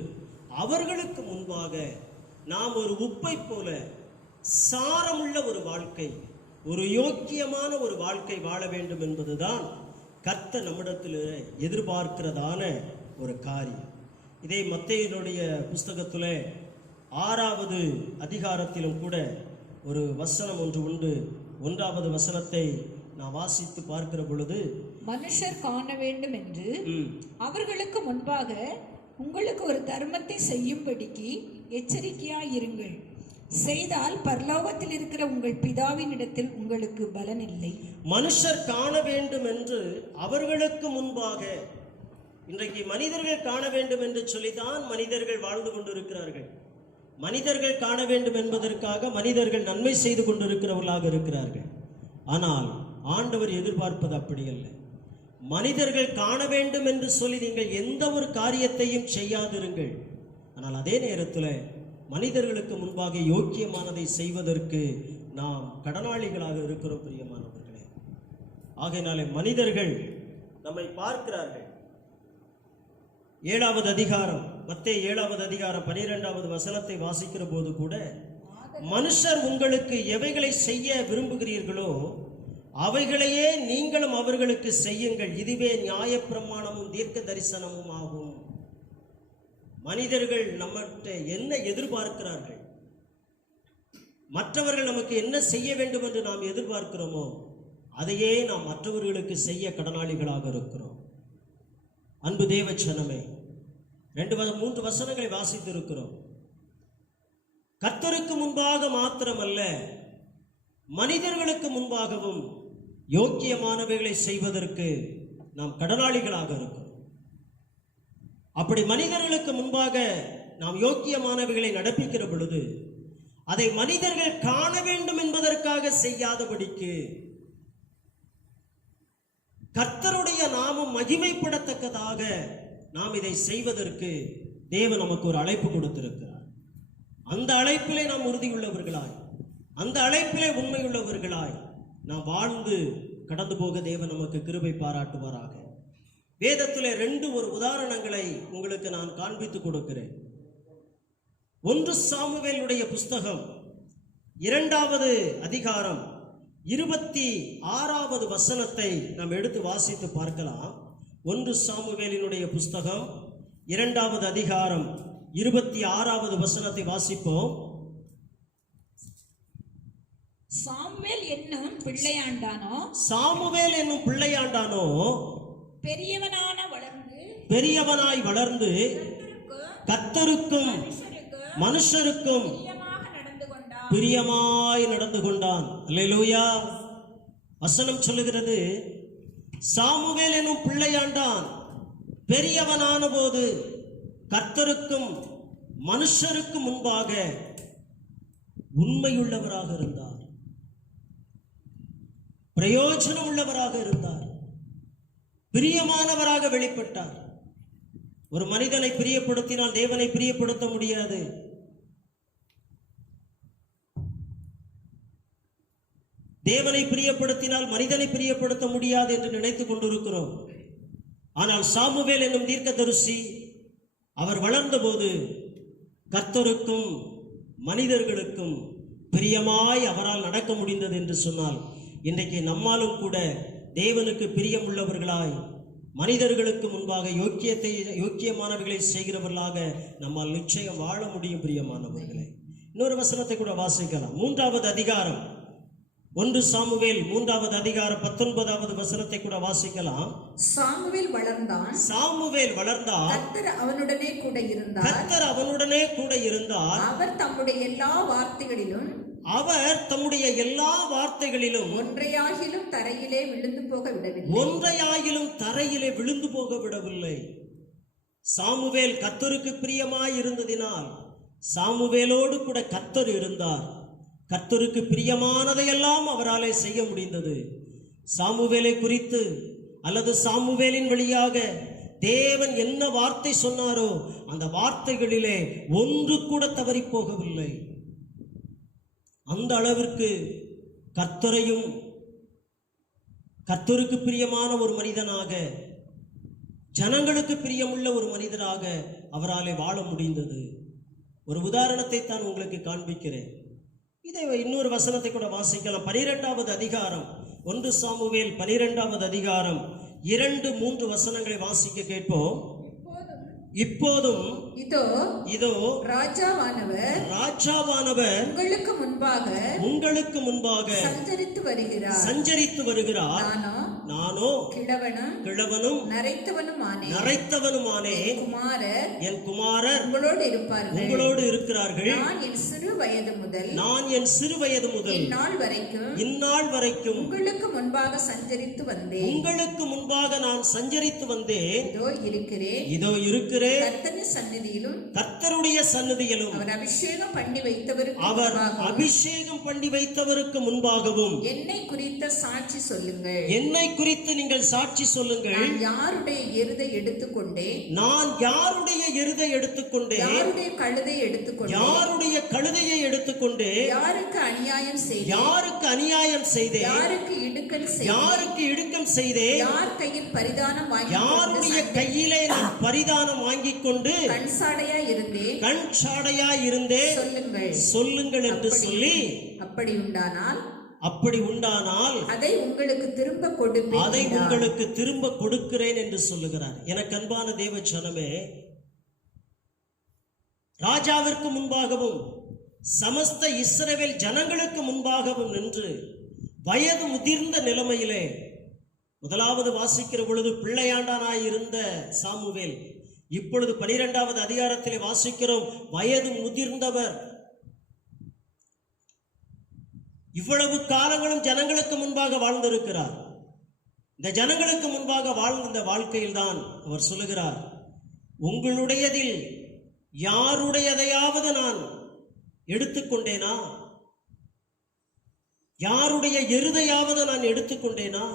அவர்களுக்கு முன்பாக நாம் ஒரு உப்பை போல சாரமுள்ள ஒரு வாழ்க்கை, ஒரு யோக்கியமான ஒரு வாழ்க்கை வாழ வேண்டும் என்பதுதான் கர்த்தர் நம்மிடத்தில் எதிர்பார்க்கிறதான ஒரு காரியம். இதே மத்தேயுனுடைய புஸ்தகத்தில் 6வது அதிகாரத்திலும் கூட ஒரு வசனம் ஒன்று உண்டு. 1வது வசனத்தை நான் வாசித்து பார்க்கிற பொழுது, மனுஷர் காண வேண்டும் என்று அவர்களுக்கு முன்பாக உங்களுக்கு ஒரு தர்மத்தை செய்யும்படிக்கு எச்சரிக்கையாயிருங்கள். செய்தால் பரலோகத்தில் இருக்கிற உங்கள் பிதாவினிடத்தில் உங்களுக்கு பலன் இல்லை. மனுஷர் காண வேண்டும் என்று அவர்களுக்கு முன்பாக, இன்றைக்கு மனிதர்கள் காண வேண்டும் என்று சொல்லித்தான் மனிதர்கள் வாழ்ந்து கொண்டிருக்கிறார்கள். மனிதர்கள் காண வேண்டும் என்பதற்காக மனிதர்கள் நன்மை செய்து கொண்டிருக்கிறவர்களாக இருக்கிறார்கள். ஆனால் ஆண்டவர் எதிர்பார்ப்பது அப்படி அல்ல. மனிதர்கள் காண வேண்டும் என்று சொல்லி நீங்கள் எந்த ஒரு காரியத்தையும் செய்யாதிருங்கள். ஆனால் அதே நேரத்தில் மனிதர்களுக்கு முன்பாக யோக்கியமானதை செய்வதற்கு நாம் கடனாளிகளாக இருக்கிறோம் பிரியமானவர்களே. ஆகையினாலே மனிதர்கள் நம்மை பார்க்கிறார்கள். 7வது அதிகாரம், மத்தேயு 7வது அதிகாரம் 12வது வசனத்தை வாசிக்கிற போது கூட, மனுஷர் உங்களுக்கு எவைகளை செய்ய விரும்புகிறீர்களோ அவைகளையே நீங்களும் அவர்களுக்கு செய்யுங்கள், இதுவே நியாயப்பிரமாணமும் தீர்க்க தரிசனமும் ஆகும். மனிதர்கள் நம்மகிட்ட என்ன எதிர்பார்க்கிறார்கள், மற்றவர்கள் நமக்கு என்ன செய்ய வேண்டும் என்று நாம் எதிர்பார்க்கிறோமோ அதையே நாம் மற்றவர்களுக்கு செய்ய கடனாளிகளாக இருக்கிறோம். அன்பு தேவ ஜனமே, 2-3 வசனங்களை வாசித்து இருக்கிறோம். கர்த்தருக்கு முன்பாக மாத்திரமல்ல, மனிதர்களுக்கு முன்பாகவும் யோக்கியமானவைகளை செய்வதற்கு நாம் கடனாளிகளாக இருக்கிறோம். அப்படி மனிதர்களுக்கு முன்பாக நாம் யோக்கியமானவைகளை நடப்பிக்கிற பொழுது அதை மனிதர்கள் காண வேண்டும் என்பதற்காக செய்யாதபடிக்கு கர்த்தருடைய நாமம் மகிமைப்படத்தக்கதாக நாம் இதை செய்வதற்கு தேவன் நமக்கு ஒரு அழைப்பு கொடுத்திருக்கிறார். அந்த அழைப்பிலே நாம் உறுதியுள்ளவர்களாய், அந்த அழைப்பிலே உண்மையுள்ளவர்களாய் நாம் வாழ்ந்து கடந்து போக தேவன் நமக்கு கிருபை பாராட்டுவாராக. வேதத்திலே 2 உதாரணங்களை உங்களுக்கு நான் காண்பித்து கொடுக்கிறேன். 1 சாமுவேலுடைய புஸ்தகம் 2வது அதிகாரம் 26வது வசனத்தை நாம் எடுத்து வாசித்து பார்க்கலாம். 1 சாமுவேலினுடைய புஸ்தகம் 2வது அதிகாரம் 26வது வசனத்தை வாசிப்போம். சாமுவேல் என்னும் பிள்ளையாண்டானோ பெரியவனாய் வளர்ந்து கர்த்தருக்கும் மனுஷருக்கும் பிரியமாய் நடந்து கொண்டான். அல்லேலூயா. வசனம் சொல்லுகிறது, சாமுவேல் என்னும் பிள்ளையாண்டான், பெரியவனான போது கர்த்தருக்கும் மனுஷருக்கும் முன்பாக உண்மையுள்ளவராக இருந்தார், பிரயோஜனம் உள்ளவராக இருந்தார், பிரியமானவராக வெளிப்பட்டார். ஒரு மனிதனை பிரியப்படுத்தினால் தேவனை பிரியப்படுத்த முடியாது. தேவனை பிரியப்படுத்தினால் மனிதனை பிரியப்படுத்த முடியாது என்று நினைத்துக் கொண்டிருக்கிறோம். ஆனால் சாமுவேல் என்னும் தீர்க்கதரிசி அவர் வளர்ந்தபோது கர்த்தருக்கும் மனிதர்களுக்கும் பிரியமாய் அவரால் நடக்க முடிந்தது என்று சொன்னால், இன்றைக்கு நம்மாலும் கூட தேவனுக்கு பிரியமுள்ளவர்களாய் மனிதர்களுக்கு முன்பாக யோக்கியமானவர்களை செய்கிறவர்களாக நம்மால் நிச்சயம் வாழ முடியும். பிரியமானவர்களே, இன்னொரு வசனத்தை கூட வாசிக்கலாம். 3வது அதிகாரம் 1 சாமுவேல் 3வது அதிகாரம் 19வது வசனத்தை கூட வாசிக்கலாம். சாமுவேல் வளர்ந்தான், கர்த்தர் அவனுடனே கூட இருந்தார். அவர் தம்முடைய எல்லா வார்த்தைகளிலும் ஒன்றையாகிலும் தரையிலே விழுந்து போக விடவில்லை. சாமுவேல் கர்த்தருக்கு பிரியமாய் இருந்ததினால் சாமுவேலோடு கூட கர்த்தர் இருந்தார். கர்த்தருக்கு பிரியமானதையெல்லாம் அவராலே செய்ய முடிந்தது. சாமுவேலை குறித்து அல்லது சாமுவேலின் வழியாக தேவன் என்ன வார்த்தை சொன்னாரோ அந்த வார்த்தைகளிலே ஒன்று கூட தவறி போகவில்லை. அந்த அளவிற்கு கர்த்தரையும் கர்த்தருக்கு பிரியமான ஒரு மனிதனாக, ஜனங்களுக்கு பிரியமுள்ள ஒரு மனிதராக அவராலே வாழ முடிந்தது. ஒரு உதாரணத்தை தான் உங்களுக்கு காண்பிக்கிறேன். இதை இன்னொரு வசனத்தை கூட வாசிக்கலாம். 12வது அதிகாரம் 1 சாமுவேல் 12வது அதிகாரம் 2-3 வசனங்களை வாசிக்க கேட்போம். இப்போதும் இதோ ராஜாவானவர் உங்களுக்கு முன்பாக சஞ்சரித்து வருகிறார். நானோ கிழவனும் நரைத்தவனுமானே. என் குமாரர் உங்களோடு இருக்கிறார்கள். நான் என் சிறு வயது முதல் இந்நாள் வரைக்கும் உங்களுக்கு முன்பாக நான் சஞ்சரித்து வந்தேன். இதோ இருக்கிறேன். கர்த்தருடைய சந்நிதியிலும் அவர் அபிஷேகம் பண்ணி வைத்தவருக்கு முன்பாகவும் என்னை குறித்து நீங்கள் சாட்சி சொல்லுங்கள். நான் யாருடைய எருதை எடுத்துக்கொண்டேன், யாருடைய கழுதையை எடுத்துக்கொண்டேன், யாருக்கு அநியாயம் செய்தேன், யாருக்கு இடுக்கண் செய்தேன், யாருடைய கையிலே நான் பரிதானம் வாங்கிக் கொண்டு கண்சாடையா இருந்தேன் சொல்லுங்கள் என்று சொல்லி, அப்படி உண்டானால் அதை உங்களுக்கு திரும்ப கொடுக்கிறேன் என்று சொல்லுகிறார். எனக்கு அன்பான தேவ ஜனமே, ராஜாவிற்கு முன்பாகவும் சமஸ்த இஸ்ரவேல் ஜனங்களுக்கு முன்பாகவும் நின்று வயது முதிர்ந்த நிலைமையிலே முதலாவது வாசிக்கிற பொழுது பிள்ளையாண்டானாய் இருந்த சாமுவேல், இப்பொழுது 12வது அதிகாரத்திலே வாசிக்கிறோம் வயது முதிர்ந்தவர். இவ்வளவு காலங்களும் ஜனங்களுக்கு முன்பாக வாழ்ந்திருக்கிறார். இந்த ஜனங்களுக்கு முன்பாக வாழ்ந்த இந்த வாழ்க்கையில் தான் அவர் சொல்லுகிறார், உங்களுடையதில் யாருடையதையாவது நான் எடுத்துக்கொண்டேனா, யாருடைய எருதையாவது நான் எடுத்துக்கொண்டேனா,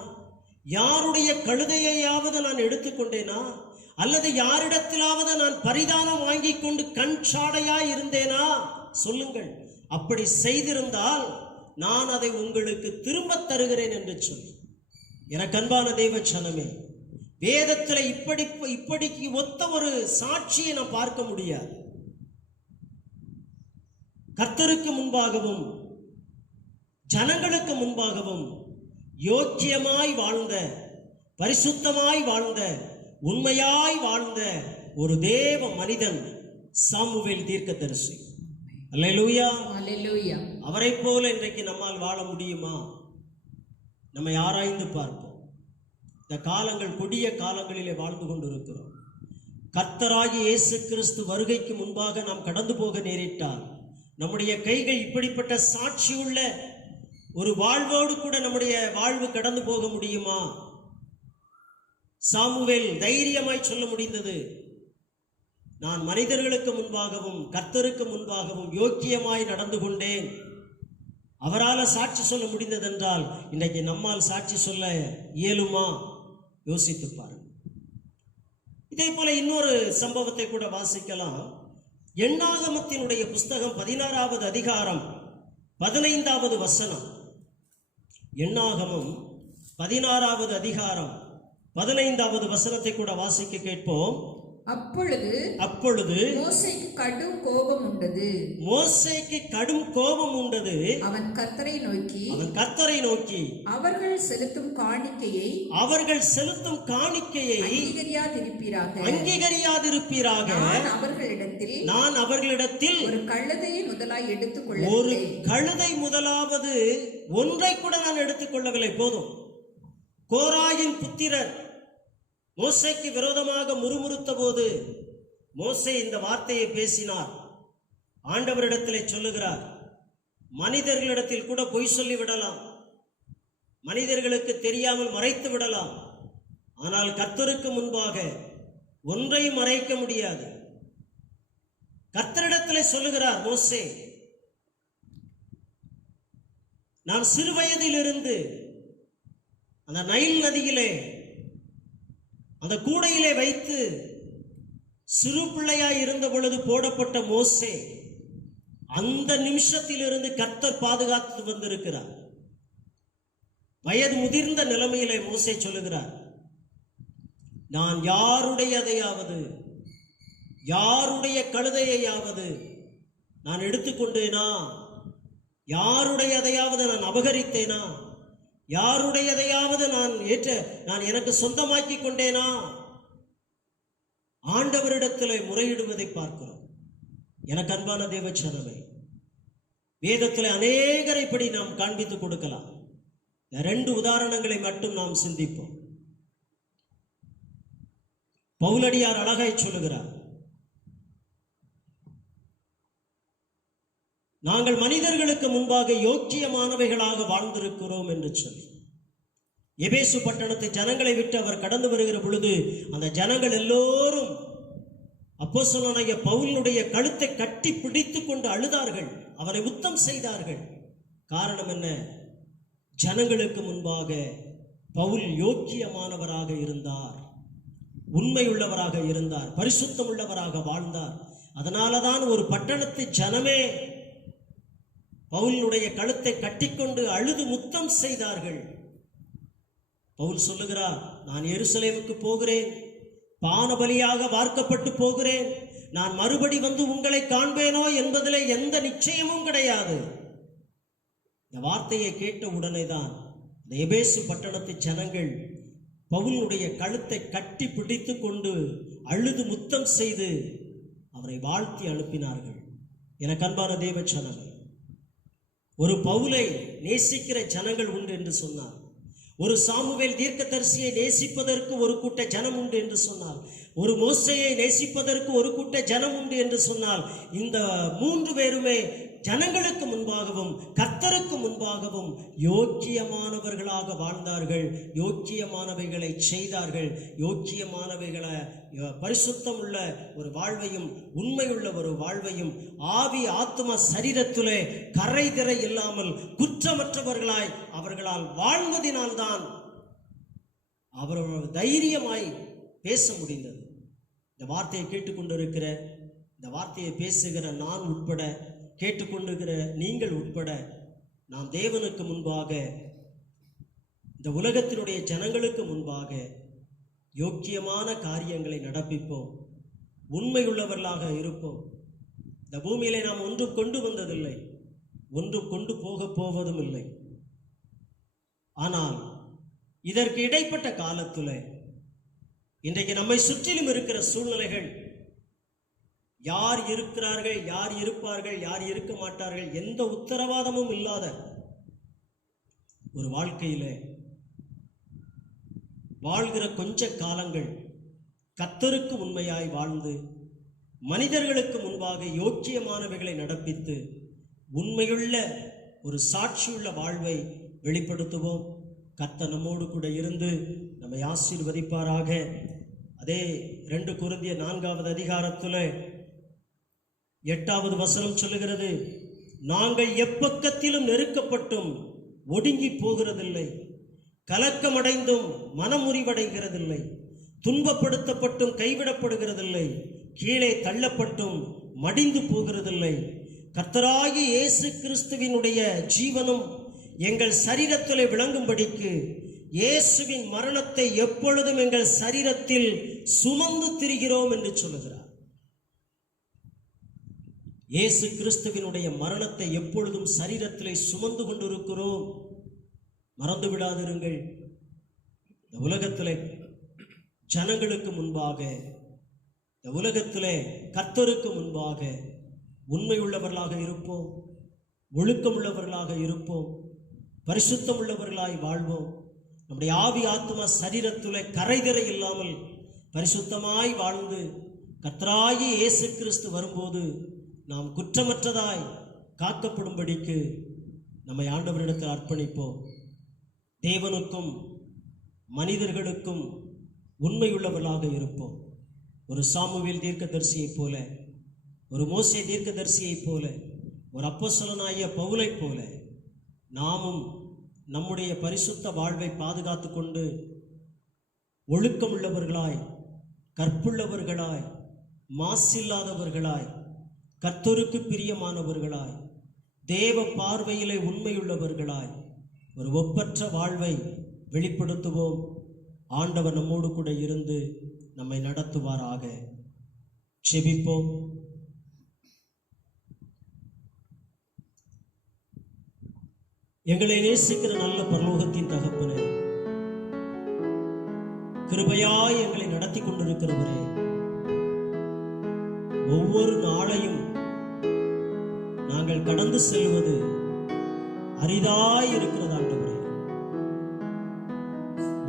யாருடைய கழுதையாவது நான் எடுத்துக்கொண்டேனா, அல்லது யாரிடத்திலாவது நான் பரிதானம் வாங்கி கொண்டு கண்சாடையாய் இருந்தேனா சொல்லுங்கள். அப்படி செய்திருந்தால் நான் அதை உங்களுக்கு திரும்ப தருகிறேன் என்று சொல்லி. எனக்கு அன்பான தேவ ஜனமே, வேதத்தில் இப்படிக்கு ஒத்த ஒரு சாட்சியை நான் பார்க்க முடியாது. கர்த்தருக்கு முன்பாகவும் ஜனங்களுக்கு முன்பாகவும் யோக்கியமாய் வாழ்ந்த, பரிசுத்தமாய் வாழ்ந்த, உண்மையாய் வாழ்ந்த ஒரு தேவ மனிதன் சாமுவேல் தீர்க்கதரிசி. அல்லேலூயா. அல்லேலூயா. அவரை போல இன்றைக்கு நம்மால் வாழ முடியுமா? நம்மை ஆராய்ந்து பார்ப்போம். இந்த காலங்கள் கொடிய காலங்களிலே வாழ்ந்து கொண்டிருக்கிறோம். கர்த்தராகிய இயேசு கிறிஸ்து வருகைக்கு முன்பாக நாம் கடந்து போக நேரிட்டால் நம்முடைய கைகள் இப்படிப்பட்ட சாட்சியுள்ள ஒரு வாழ்வோடு கூட நம்முடைய வாழ்வு கடந்து போக முடியுமா? சாமுவேல் தைரியமாய் சொல்ல முடிந்தது, நான் மனிதர்களுக்கு முன்பாகவும் கர்த்தருக்கு முன்பாகவும் யோக்கியமாய் நடந்து கொண்டேன். அவரால் சாட்சி சொல்ல முடிந்ததென்றால் இன்றைக்கு நம்மால் சாட்சி சொல்ல இயலுமா? யோசித்து பாருங்கள். இதே போல இன்னொரு சம்பவத்தை கூட வாசிக்கலாம். எண்ணாகமத்தினுடைய புஸ்தகம் 16வது அதிகாரம் 15வது வசனம். எண்ணாகமம் 16வது அதிகாரம் 15வது வசனத்தை கூட வாசிக்க கேட்போம். அப்பொழுது மோசேக்கு கடும் கோபம் உண்டது. அவன் கர்த்தரை நோக்கி அவர்கள் செலுத்தும் காணிக்கையை அங்கீகரியாதிருப்பீராக. நான் அவர்களிடத்தில் ஒரு கழுதையை முதலாவது ஒன்றை கூட நான் எடுத்துக்கொள்ளவில்லை. போதும். கோராயின் புத்திரர் மோசேக்கு விரோதமாக முறுமுறுத்த போது மோசே இந்த வார்த்தையை பேசினார். ஆண்டவரிடத்திலே சொல்லுகிறார், மனிதர்களிடத்தில் கூட பொய் சொல்லி விடலாம், மனிதர்களுக்கு தெரியாமல் மறைத்து விடலாம், ஆனால் கர்த்தருக்கு முன்பாக ஒன்றையும் மறைக்க முடியாது. கர்த்தரிடத்திலே சொல்லுகிறார் மோசே, நான் சிறுவயதிலிருந்து அந்த நைல் நதியிலே அந்த கூடையிலே வைத்து சிறு பிள்ளையாய் இருந்த பொழுது போடப்பட்ட மோசே அந்த நிமிஷத்திலிருந்து கர்த்தர் பாதுகாத்து வந்திருக்கிறார். வயது முதிர்ந்த நிலைமையிலே மோசே சொல்லுகிறார், நான் யாருடைய கழுதையாவது நான் எடுத்துக்கொண்டேனா? யாருடையதையாவது நான் அபகரித்தேனா? யாருடையதையாவது நான் எனக்கு சொந்தமாக்கி கொண்டேனா? ஆண்டவரிடத்தில் முறையிடுவதை பார்க்கிறோம். எனக்கு அன்பான தேவச்சனமே, வேதத்தில் அநேகரை இப்படி நாம் காண்பித்துக் கொடுக்கலாம். 2 உதாரணங்களை மட்டும் நாம் சிந்திப்போம். பவுலடியார் அழகாய் சொல்லுகிறார், நாங்கள் மனிதர்களுக்கு முன்பாக யோக்கியமானவைகளாக வாழ்ந்திருக்கிறோம் என்று சொல்லி. எபேசு பட்டணத்தை ஜனங்களை விட்டு அவர் கடந்து வருகிற பொழுது அந்த ஜனங்கள் எல்லோரும் அப்போஸ்தலனாகிய பவுலினுடைய கழுத்தை கட்டி பிடித்து கொண்டு அழுதார்கள், அவனை முத்தம் செய்தார்கள். காரணம் என்ன? ஜனங்களுக்கு முன்பாக பவுல் யோக்கியமானவராக இருந்தார், உண்மையுள்ளவராக இருந்தார், பரிசுத்தம் உள்ளவராக வாழ்ந்தார். அதனாலதான் ஒரு பட்டணத்து ஜனமே பவுலினுடைய கழுத்தை கட்டிக்கொண்டு அழுது முத்தம் செய்தார்கள். பவுல் சொல்லுகிறார், நான் எருசலேமுக்கு போகிறேன், பானபலியாக வார்க்கப்பட்டு போகிறேன், நான் மறுபடி வந்து உங்களை காண்பேனோ என்பதிலே எந்த நிச்சயமும் கிடையாது. இந்த வார்த்தையை கேட்ட உடனே தான் இந்த எபேசு பட்டணத்து ஜனங்கள் பவுலினுடைய கழுத்தை கட்டி பிடித்து கொண்டு அழுது முத்தம் செய்து அவரை வாழ்த்தி அனுப்பினார்கள். எனக்கு அன்பான தேவ ஜனமே, ஒரு பவுலை நேசிக்கிற ஜனங்கள் உண்டு என்று சொன்னார். ஒரு சாமுவேல் தீர்க்கதரிசியை நேசிப்பதற்கு ஒரு கூட்ட ஜனம் உண்டு என்று சொன்னார். ஒரு மோசேயை நேசிப்பதற்கு ஒரு கூட்ட ஜனம் உண்டு என்று சொன்னால், இந்த 3 பேருமே ஜனங்களுக்கு முன்பாகவும் கர்த்தருக்கு முன்பாகவும் யோக்கியமானவர்களாக வாழ்ந்தார்கள், யோக்கியமானவைகளை செய்தார்கள், யோக்கியமானவைகளை பரிசுத்தம் உள்ள ஒரு வாழ்வையும் உண்மையுள்ள ஒரு வாழ்வையும் ஆவி ஆத்மா சரீரத்திலே கரை திரை இல்லாமல் குற்றமற்றவர்களாய் அவர்களால் வாழ்ந்ததினால்தான் அவர்கள் தைரியமாய் பேச முடிந்தது. இந்த வார்த்தையை கேட்டுக்கொண்டிருக்கிற, இந்த வார்த்தையை பேசுகிற நான் உட்பட, கேட்டுக்கொண்டிருக்கிற நீங்கள் உட்பட, நாம் தேவனுக்கு முன்பாக, இந்த உலகத்தினுடைய ஜனங்களுக்கு முன்பாக யோக்கியமான காரியங்களை நடப்பிப்போம், உண்மையுள்ளவர்களாக இருப்போம். இந்த பூமியிலே நாம் ஒன்றும் கொண்டு வந்ததில்லை, ஒன்றும் கொண்டு போவதும் இல்லை. ஆனால் இதற்கு இடைப்பட்ட காலத்தில் இன்றைக்கு நம்மை சுற்றிலும் இருக்கிற சூழ்நிலைகள் யார் இருக்கிறார்கள், யார் இருப்பார்கள், யார் இருக்க மாட்டார்கள், எந்த உத்தரவாதமும் இல்லாத ஒரு வாழ்க்கையில வாழ்கிற கொஞ்ச காலங்கள் கர்த்தருக்கு உண்மையாய் வாழ்ந்து மனிதர்களுக்கு முன்பாக யோக்கியமானவைகளை நடப்பித்து உண்மையுள்ள ஒரு சாட்சியுள்ள வாழ்வை வெளிப்படுத்துவோம். கர்த்தர் நம்மோடு கூட இருந்து நம்மை ஆசீர்வதிப்பாராக. அதே 2 கொரிந்தியர் 4வது அதிகாரத்தில் 8வது வசனம் சொல்லுகிறது, நாங்கள் எப்பக்கத்திலும் நெருக்கப்பட்டும் ஒடுங்கி போகிறதில்லை, கலக்கமடைந்தும் மனமுறிவடைகிறதில்லை, துன்பப்படுத்தப்பட்டும் கைவிடப்படுகிறதில்லை, கீழே தள்ளப்பட்டும் மடிந்து போகிறதில்லை. கர்த்தராகிய இயேசு கிறிஸ்துவினுடைய ஜீவனும் எங்கள் சரீரத்திலே விளங்கும்படிக்கு இயேசுவின் மரணத்தை எப்பொழுதும் எங்கள் சரீரத்தில் சுமந்து திரிகிறோம் என்று சொல்லுகிறார். இயேசு கிறிஸ்துவினுடைய மரணத்தை எப்பொழுதும் சரீரத்திலே சுமந்து கொண்டிருக்கிறோம். மறந்து விடாதிருங்கள். இந்த உலகத்திலே ஜனங்களுக்கு முன்பாக, இந்த உலகத்திலே கர்த்தருக்கு முன்பாக உண்மையுள்ளவர்களாக இருப்போம், ஒழுக்கமுள்ளவர்களாக இருப்போம், பரிசுத்தம் உள்ளவர்களாய் வாழ்வோம். நம்முடைய ஆவி ஆத்மா சரீரத்திலே கரைதிரை இல்லாமல் பரிசுத்தமாய் வாழ்ந்து கர்த்தராகிய இயேசு கிறிஸ்து வரும்போது நாம் குற்றமற்றதாய் காக்கப்படும்படிக்கு நம்மை ஆண்டவரிடத்தில் அர்ப்பணிப்போம். தேவனுக்கும் மனிதர்களுக்கும் உண்மையுள்ளவர்களாக இருப்போம். ஒரு சாமுவேல் தீர்க்கதரிசியைப் போல, ஒரு மோசே தீர்க்கதரிசியைப் போல, ஒரு அப்போஸ்தலனாகிய பவுலைப் போல நாமும் நம்முடைய பரிசுத்த வாழ்வை பாதுகாத்து கொண்டு ஒழுக்கமுள்ளவர்களாய், கற்புள்ளவர்களாய், மாசில்லாதவர்களாய், கர்த்தருக்கு பிரியமானவர்களாய், தேவ பார்வையிலே உண்மையுள்ளவர்களாய் ஒரு ஒப்பற்ற வாழ்வை வெளிப்படுத்துவோம். ஆண்டவர் நம்மோடு கூட இருந்து நம்மை நடத்துவாராக. செபிப்போம். எங்களை நேசிக்கிற நல்ல பரலோகத்தின் தகப்பனே, கிருபையாய் எங்களை நடத்தி கொண்டிருக்கிறவரே, ஒவ்வொரு நாளையும் நாங்கள் கடந்து செல்வது அரிதாய் இருக்கிறது ஆண்டவரே.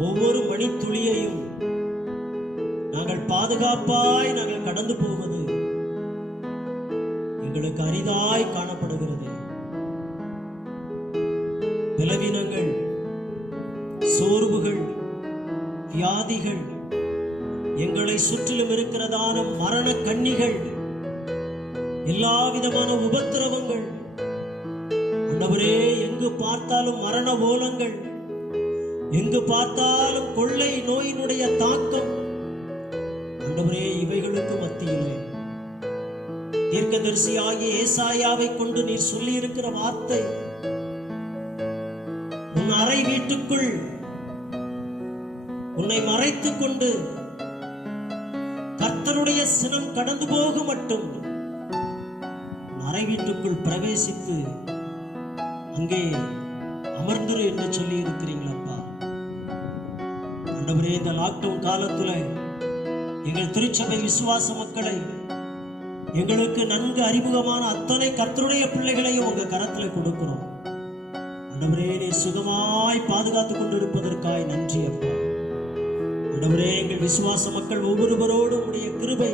ஒவ்வொரு மணித்துளியையும் நாங்கள் பாதுகாப்பாய் நாங்கள் கடந்து போவது எங்களுக்கு அரிதாய் காணப்படுகிறது. பலவீனங்கள், சோர்வுகள், வியாதிகள், எங்களை சுற்றிலும் இருக்கிறதான மரண கண்ணிகள், எல்லா விதமான உபத்திரவங்கள், ஆண்டவரே எங்கு பார்த்தாலும் மரண ஓலங்கள், எங்கு பார்த்தாலும் கொள்ளை நோயினுடைய தாக்கம், ஆண்டவரே இவைகளுக்கு மத்தியிலே தீர்க்கதரிசியாகிய ஏசாயாவை கொண்டு நீர் சொல்லி இருக்கிற வார்த்தை, உன் அறை வீட்டுக்குள் உன்னை மறைத்துக் கொண்டு கர்த்தருடைய சினம் கடந்து போக மட்டும் அறை வீட்டுக்குள் பிரவேசித்து அங்கே அமர்ந்துரு என்று சொல்லி இருக்கிறீங்களப்பா. ஆண்டவரே, இந்த லாக்டவுன் காலத்துல எங்கள் திருச்சபை விசுவாச மக்களை, எங்களுக்கு நன்கு அறிமுகமான அத்தனை கர்த்தருடைய பிள்ளைகளையும் உங்க கரத்துல கொடுக்கிறோம். ஆண்டவரே, நீ சுகமாய் பாதுகாத்துக் கொண்டிருப்பதற்காய் நன்றி அப்பா. ஆண்டவரே, எங்கள் விசுவாச மக்கள் ஒவ்வொருவரோடும் உடைய கிருபை,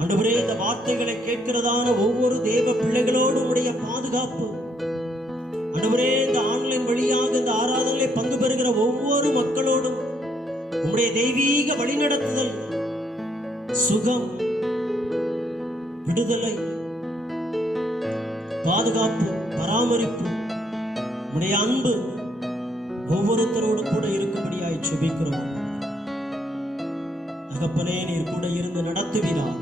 ஆண்டவரே இந்த வார்த்தைகளை கேட்கிறதான ஒவ்வொரு தேவ பிள்ளைகளோடும் உடைய பாதுகாப்பு, ஆண்டவரே இந்த ஆன்லைன் வழியாக இந்த ஆராதனையிலே பங்கு பெறுகிற ஒவ்வொரு மக்களோடும் உம்முடைய தெய்வீக வழிநடத்துதல், சுகம், விடுதலை, பாதுகாப்பு, பராமரிப்பு, உம்முடைய அன்பு ஒவ்வொருத்தரோடும் கூட இருக்கும்படியாய் ஜெபிக்கிறோம். தகப்பனே, நீர் கூட இருந்து நடத்துவீராக.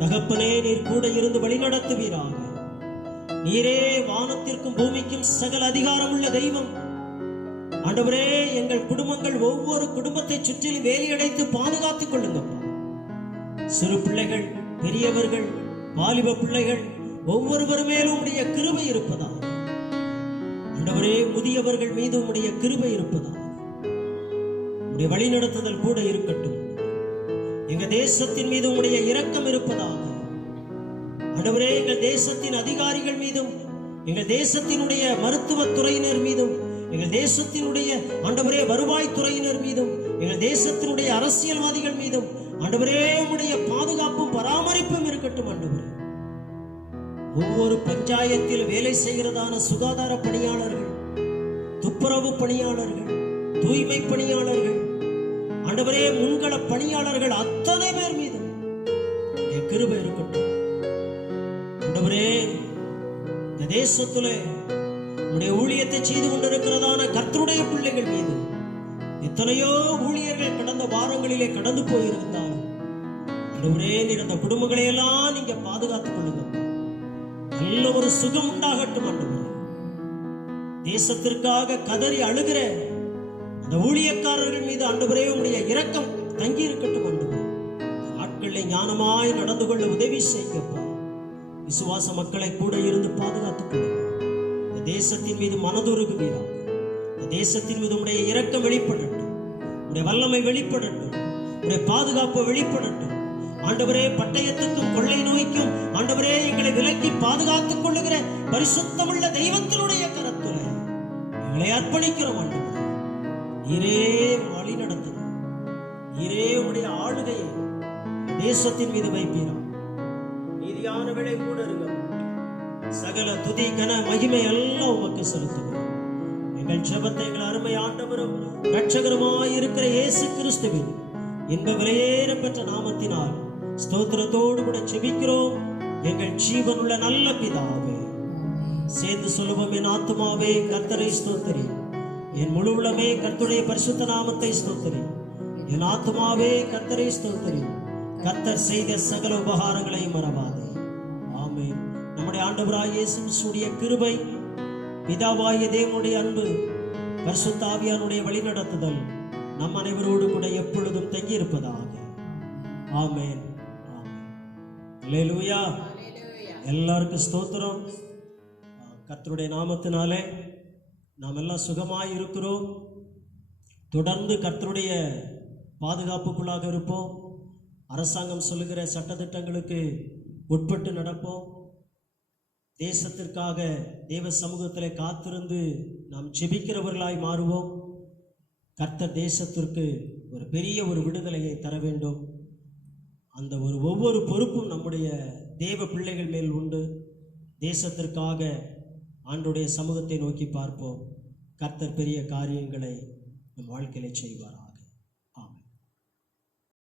தகப்பனே, நீர் கூட இருந்து வழி நடத்துவீராக. நீரே வானத்திற்கும் பூமிக்கும் சகல அதிகாரம் உள்ள தெய்வம். ஆண்டவரே, எங்கள் குடும்பங்கள் ஒவ்வொரு குடும்பத்தை சுற்றிலும் வேலியடைத்து பாதுகாத்துக் கொள்ளுங்கப்பா. சிறு பிள்ளைகள், பெரியவர்கள், வாலிப பிள்ளைகள் ஒவ்வொருவர் மேலும் உடைய கிருபை இருப்பதா. ஆண்டவரே, முதியவர்கள் மீது உடைய கிருபை இருப்பதா. உடைய வழிநடத்துதல் கூட இருக்கட்டும். எங்க தேசத்தின் மீது உம்முடைய இரக்கம் இருப்பதாக. ஆண்டவரே, எங்கள் தேசத்தின் அதிகாரிகள் மீதும், எங்கள் தேசத்தினுடைய மருத்துவத்துறையினர் மீதும், எங்கள் தேசத்தினுடைய ஆண்டவரே வருவாய்த்துறையினர் மீதும், எங்கள் தேசத்தினுடைய அரசியல்வாதிகள் மீதும் ஆண்டவரே உம்முடைய பாதுகாப்பும் பராமரிப்பும் இருக்கட்டும். ஆண்டவரே, ஒவ்வொரு பஞ்சாயத்தில் வேலை செய்கிறதான சுகாதார பணியாளர்கள், துப்புரவு பணியாளர்கள், தூய்மை பணியாளர்கள், ஆண்டவரே முன்கள பணியாளர்கள் அத்தனை பேர் மீதும் என் கிருபை இருக்கட்டும். ஆண்டவரே, இந்த தேசத்திலே உம்முடைய ஊழியத்தை செய்து கொண்டிருக்கிறதான கர்த்தருடைய பிள்ளைகள் மீது எத்தனையோ ஊழியர்கள் கடந்த வாரங்களிலே கடந்து போயிருந்தாலும் ஆண்டவரே, நீர் அந்த குடும்பங்களை எல்லாம் நீங்க பாதுகாத்துக் கொள்ளுங்க. நல்ல ஒரு சுகம் உண்டாகட்டும். ஆண்டவரே, தேசத்திற்காக கதறி அழுகிற அந்த ஊழியக்காரர்கள் மீது ஆண்டவரே உம்முடைய இரக்கம் தங்கி இருக்கட்டும். ஆண்டவரே, நாட்களை ஞானமாய் நடந்து கொள்ள உதவி செய்யப்பா. விசுவாச மக்களை கூட இருந்து பாதுகாத்துக் கொள்ளுங்க. இந்த தேசத்தின் மீது மனதுருகுவீராக. இந்த தேசத்தின் மீது உடைய இரக்கம் வெளிப்படட்டும், உடைய வல்லமை வெளிப்படட்டும், உடைய பாதுகாப்பு வெளிப்படட்டும். ஆண்டவரே, பட்டயத்துக்கும் கொள்ளை நோய்க்கும் ஆண்டவரே எங்களை விலக்கி பாதுகாத்துக் கொள்ளுகிற பரிசுத்தமுள்ள தெய்வத்தினுடைய கரத்திலே எங்களை அர்ப்பணிக்கிறோம். ஆண்டவரே, நீரே வழி நடத்தும், நீரே உடைய ஆளுகையை தேசத்தின் மீது வைப்பீரா. நீதியான வேளை கூட இருங்க. சகல துதி கன மகிமை எல்லாம் உமக்கு செலுத்துகிறோம். எங்கள் ஜெபத்தை எங்கள் அருமை ஆண்டவரும் இரட்சகருமாய் இருக்கிற இயேசு கிறிஸ்துவின் இன்ப விலையேற பெற்ற நாமத்தினால் ஸ்தோத்திரத்தோடு கூட ஜெபிக்கிறோம். எங்கள் ஜீவனுள்ள நல்ல பிதாவே. சேர்ந்து சொல்லுவோம், என் ஆத்துமாவே கர்த்தரை ஸ்தோத்திரி, என் முழு உள்ளமே கர்த்தருடைய பரிசுத்த நாமத்தை ஸ்தோத்திரி. என் ஆத்துமாவே கர்த்தரை ஸ்தோத்திரி, கர்த்தர் செய்த சகல உபகாரங்களை மறவாதே. ஆமென். நம்முடைய ஆண்டவராகிய இயேசு கிறிஸ்துவின் கிருபை, பிதாவாகிய தேவனுடைய அன்பு, பரிசுத்த ஆவியானுடைய வழிநடத்துதல் நம் அனைவரோடு கூட எப்பொழுதும் தங்கியிருப்பதாக. ஆமென். அல்லேலூயா. எல்லாருக்கும் ஸ்தோத்திரம். கர்த்தருடைய நாமத்தினாலே நாம் எல்லாம் சுகமாய் இருக்கிறோம். தொடர்ந்து கர்த்தருடைய பாதுகாப்புக்குள்ளாக இருப்போம். அரசாங்கம் சொல்லுகிற சட்டதிட்டங்களுக்கு உட்பட்டு நடப்போம். தேசத்திற்காக தேவ சமூகத்தில் காத்திருந்து நாம் ஜெபிக்கிறவர்களாய் மாறுவோம். கர்த்தர் தேசத்திற்கு ஒரு பெரிய ஒரு விடுதலையை தர வேண்டும். அந்த ஒவ்வொரு பொறுப்பும் நம்முடைய தேவ பிள்ளைகள் மேல் உண்டு. தேசத்திற்காக ஆண்டவருடைய சமூகத்தை நோக்கி பார்ப்போம். கர்த்தர் பெரிய காரியங்களை நம் வாழ்க்கையிலே செய்வார்.